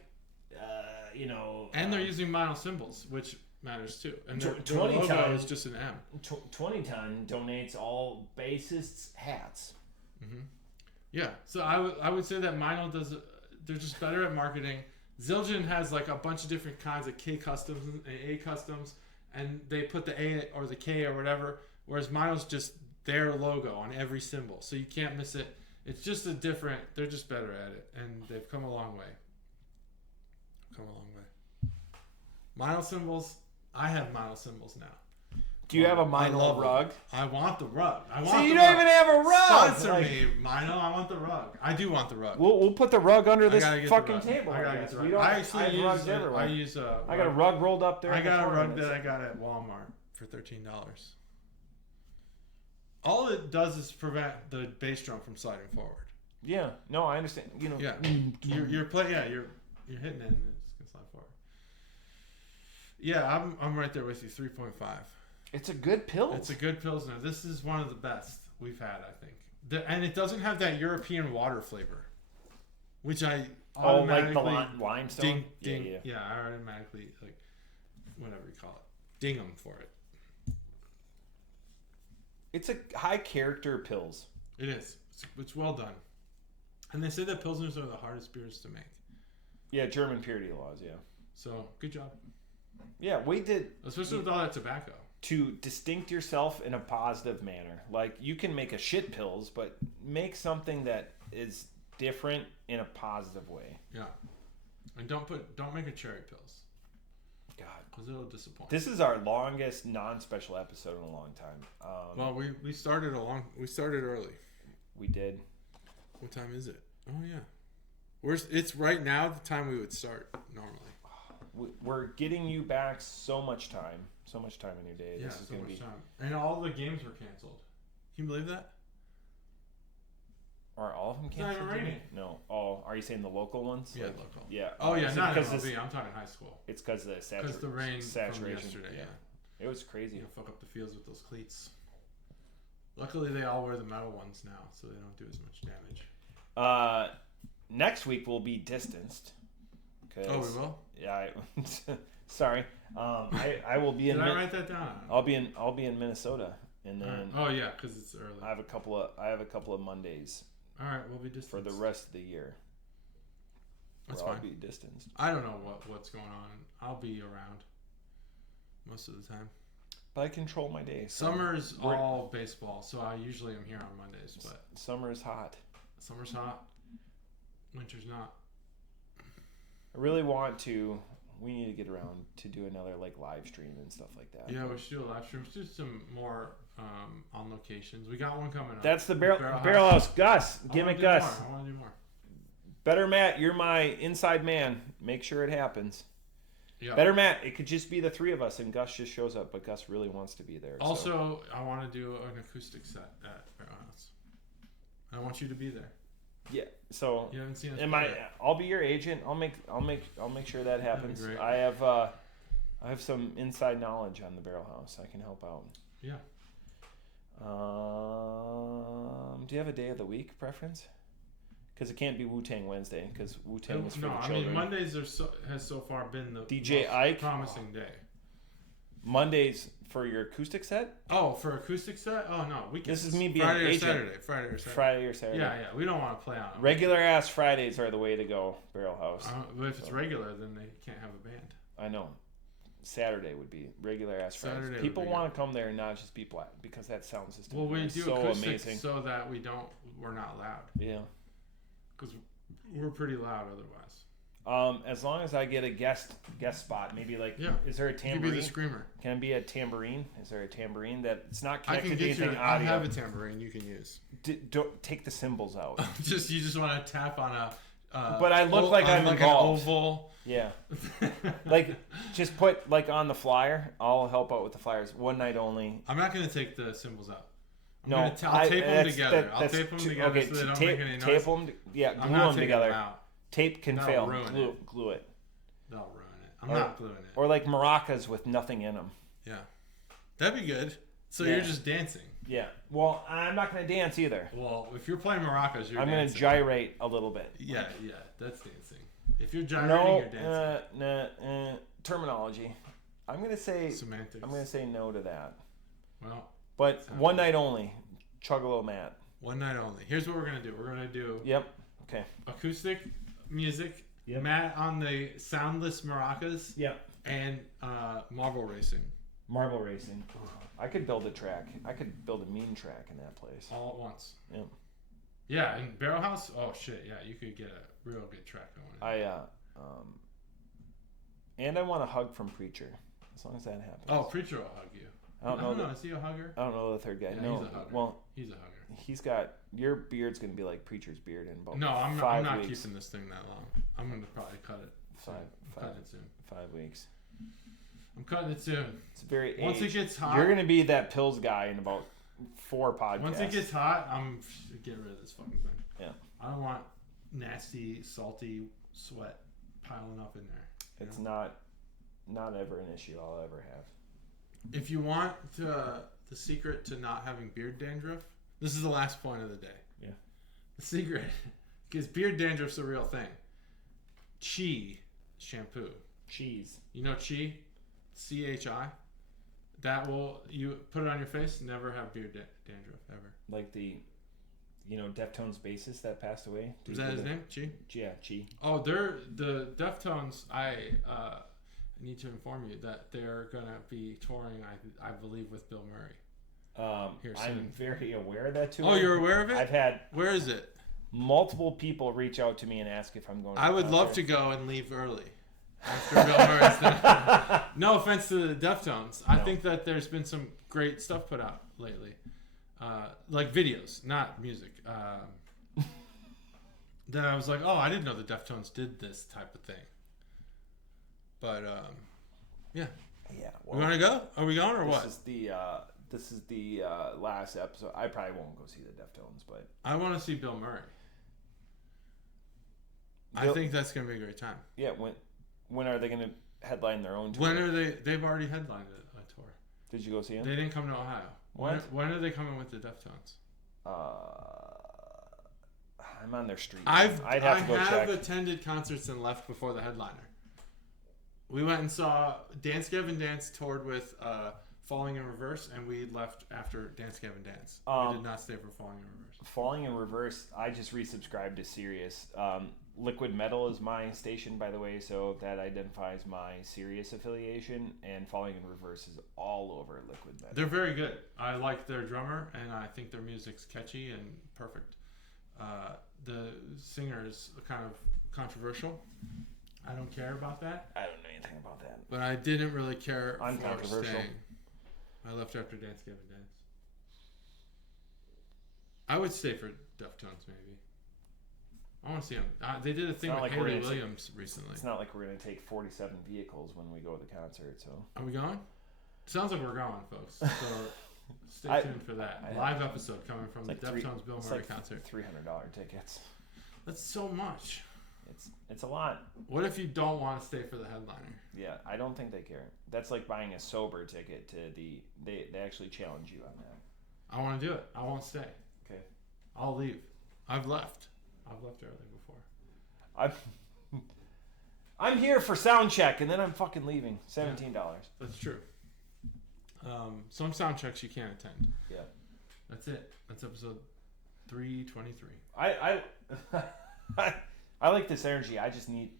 And they're using Meinl cymbals, which matters too. And their logo is just an M. 20 Ton donates all bassists hats. Mm-hmm. Yeah, so I would say that Meinl they're just better at marketing. Zildjian has like a bunch of different kinds of K customs and A customs, and they put the A or the K or whatever, whereas Meinl's just their logo on every cymbal, so you can't miss it. It's just they're just better at it, and they've come a long way. Meinl cymbals, I have Meinl cymbals now. Do you have a Meinl rug? I want the rug. You don't even have a rug. Sponsor me, Meinl. I want the rug. I do want the rug. We'll put the rug under this fucking table. I gotta get the rug. I got a rug rolled up there. I got a rug that I got at Walmart for $13. All it does is prevent the bass drum from sliding forward. Yeah. No, I understand. Yeah. You're hitting it and it's gonna slide forward. Yeah, I'm right there with you. 3.5. It's a good Pils. It's a good Pilsner. This is one of the best we've had, I think. And it doesn't have that European water flavor, which I automatically... like the limestone? Ding. Yeah, I automatically, like, whatever you call it. Ding them for it. It's a high-character Pils. It is. It's well done. And they say that Pilsners are the hardest beers to make. Yeah, German purity laws, yeah. So, good job. Yeah, we did... Especially with all that tobacco. To distinct yourself in a positive manner. Like, you can make a shit Pils, but make something that is different in a positive way. Yeah. And don't make a cherry Pils. God. Because it'll disappoint. This is our longest non-special episode in a long time. Well, we started early. We did. What time is it? Oh, yeah. It's right now the time we would start normally. We're getting you back so much time. So much time in your day. Yeah, this is so much time. And all the games were canceled. Can you believe that? Are all of them canceled? It's not even raining. No. Oh, are you saying the local ones? Yeah, local. Yeah. Oh, yeah, not MLB. I'm talking high school. It's because of the the rain saturation. From yesterday, yeah. It was crazy. Fuck up the fields with those cleats. Luckily, they all wear the metal ones now, so they don't do as much damage. Next week we'll be distanced. Oh, we will? Yeah. Sorry. I will be in. Did I write that down? I'll be in Minnesota, and then. Oh yeah, because it's early. I have a couple of Mondays. All right, we'll be distanced for the rest of the year. That's fine. I'll be distanced. I don't know what's going on. I'll be around most of the time. But I control my days. Summer's all baseball, so I usually am here on Mondays. But summer's hot. Summer's hot. Winter's not. I really want to. We need to get around to do another live stream and stuff like that. Yeah, we should do a live stream. Let's do some more on locations. We got one coming up. That's the Barrel House. Gus, give it Gus. I want to do more. Better Matt, you're my inside man. Make sure it happens. Yep. Better Matt, it could just be the three of us and Gus just shows up, but Gus really wants to be there. Also, I want to do an acoustic set at Barrel House. I want you to be there. Yeah. So you haven't seen us. I'll be your agent. I'll make sure that happens. I have some inside knowledge on the Barrel House. I can help out. Yeah. Do you have a day of the week preference? Because it can't be Wu-Tang Wednesday, because Wu-Tang is for the children. I mean, Mondays has so far been the DJ most Ike promising day. Mondays for your acoustic set? Oh, for acoustic set? Oh, no. Weekends. This is me being an agent. Friday or Saturday. Yeah. We don't want to play on them. Regular-ass Fridays are the way to go, Barrel House. But if it's regular, then they can't have a band. I know. Saturday would be regular-ass Fridays. People want to come there and not just be black, because that sound system is so amazing. So that we're not loud. Yeah. Because we're pretty loud otherwise. As long as I get a guest spot, maybe is there a tambourine? You can be the screamer. Can it be a tambourine? Is there a tambourine that's not connected to anything audio? I have a tambourine you can use. Don't take the cymbals out. You just want to tap on a. But I look like I'm involved. An oval. Yeah. Just put on the flyer. I'll help out with the flyers. One night only. I'm not going to take the cymbals out. I'll tape them together. I'll tape them together okay, so they don't make any noise. Tape them, glue them together. Tape can fail. Glue it. They'll ruin it. I'm not gluing it. Or like maracas with nothing in them. Yeah. That'd be good. So you're just dancing. Yeah. Well, I'm not going to dance either. Well, if you're playing maracas, I'm going to gyrate a little bit. Yeah, that's dancing. If you're gyrating, you're dancing. Terminology. I'm going to say semantics. I'm going to say no to that. Well, but one night only. Chuggalo Matt. One night only. Here's what we're going to do. We're going to do Okay. Acoustic music. Yep. Matt on the soundless maracas. Yep. And marble racing. Marble racing. I could build a track. I could build a mean track in that place. All at once. Yep. Yeah, and Barrel House. Oh shit! Yeah, you could get a real good track going. And I want a hug from Preacher. As long as that happens. Oh, Preacher will hug you. I don't know. Is he a hugger? I don't know the third guy. Yeah, no, he's a hugger. Well, he's a hugger. He's got your beard's gonna be like Preacher's beard in about I'm 5 not weeks. keeping this thing that long. I'm gonna probably cut it. Cut it soon. 5 weeks. I'm cutting it soon. It's very once it gets hot. You're gonna be that pills guy in about 4 podcasts. Once it gets hot, I'm getting rid of this fucking thing. Yeah. I don't want nasty, salty sweat piling up in there. It's not ever an issue I'll ever have. If you want the secret to not having beard dandruff, this is the last point of the day. Yeah. The secret, because beard dandruff's a real thing. Chi shampoo. Cheese. You know Chi? CHI? That will, you put it on your face, never have beard dandruff, ever. Like the, Deftones bassist that passed away? Was that his name? Chi? Yeah, Chi. Oh, the Deftones, I need to inform you that they're going to be touring, I believe, with Bill Murray. I'm very aware of that too. Oh, you're aware of it? I've had. Where is it? Multiple people reach out to me and ask if I'm going to I would love to go and leave early. After Bill Murray's done. No offense to the Deftones. I think that there's been some great stuff put out lately. Like videos, not music. That I was like, oh, I didn't know the Deftones did this type of thing. But, yeah. Yeah. Well, we want to go? Are we going or what? This is the last episode. I probably won't go see the Deftones, but I want to see Bill Murray. I think that's going to be a great time. Yeah. When are they going to headline their own tour? When are they? They've already headlined a tour. Did you go see them? They didn't come to Ohio. What? When are they coming with the Deftones? I'm on their street. I'd have to go check. I have attended concerts and left before the headliner. We went and saw Dance Gavin Dance toured with Falling in Reverse, and we left after Dance Gavin Dance. We did not stay for Falling in Reverse. Falling in Reverse, I just resubscribed to Sirius. Liquid Metal is my station, by the way, so that identifies my Sirius affiliation, and Falling in Reverse is all over Liquid Metal. They're very good. I like their drummer, and I think their music's catchy and perfect. The singer is kind of controversial. I don't care about that. I don't know anything about that. But I didn't really care for Uncontroversial. staying. I left after Dance Gavin Dance. I would stay for Deftones, maybe. I want to see them. They did a thing with Haley Williams recently. It's not like we're going to take 47 vehicles when we go to the concert, so... Are we going? Sounds like we're going, folks. So stay tuned for that. Live episode coming from the Deftones Bill Murray concert. $300 tickets. That's so much. It's a lot. What if you don't want to stay for the headliner? Yeah, I don't think they care. That's like buying a sober ticket to the... They actually challenge you on that. I want to do it. I won't stay. Okay. I'll leave. I've left early before. I'm here for sound check, and then I'm fucking leaving. $17. That's true. Some sound checks you can't attend. Yeah. That's it. That's episode 323. I like this energy. I just need...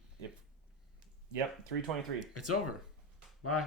Yep, 323. It's over. Bye.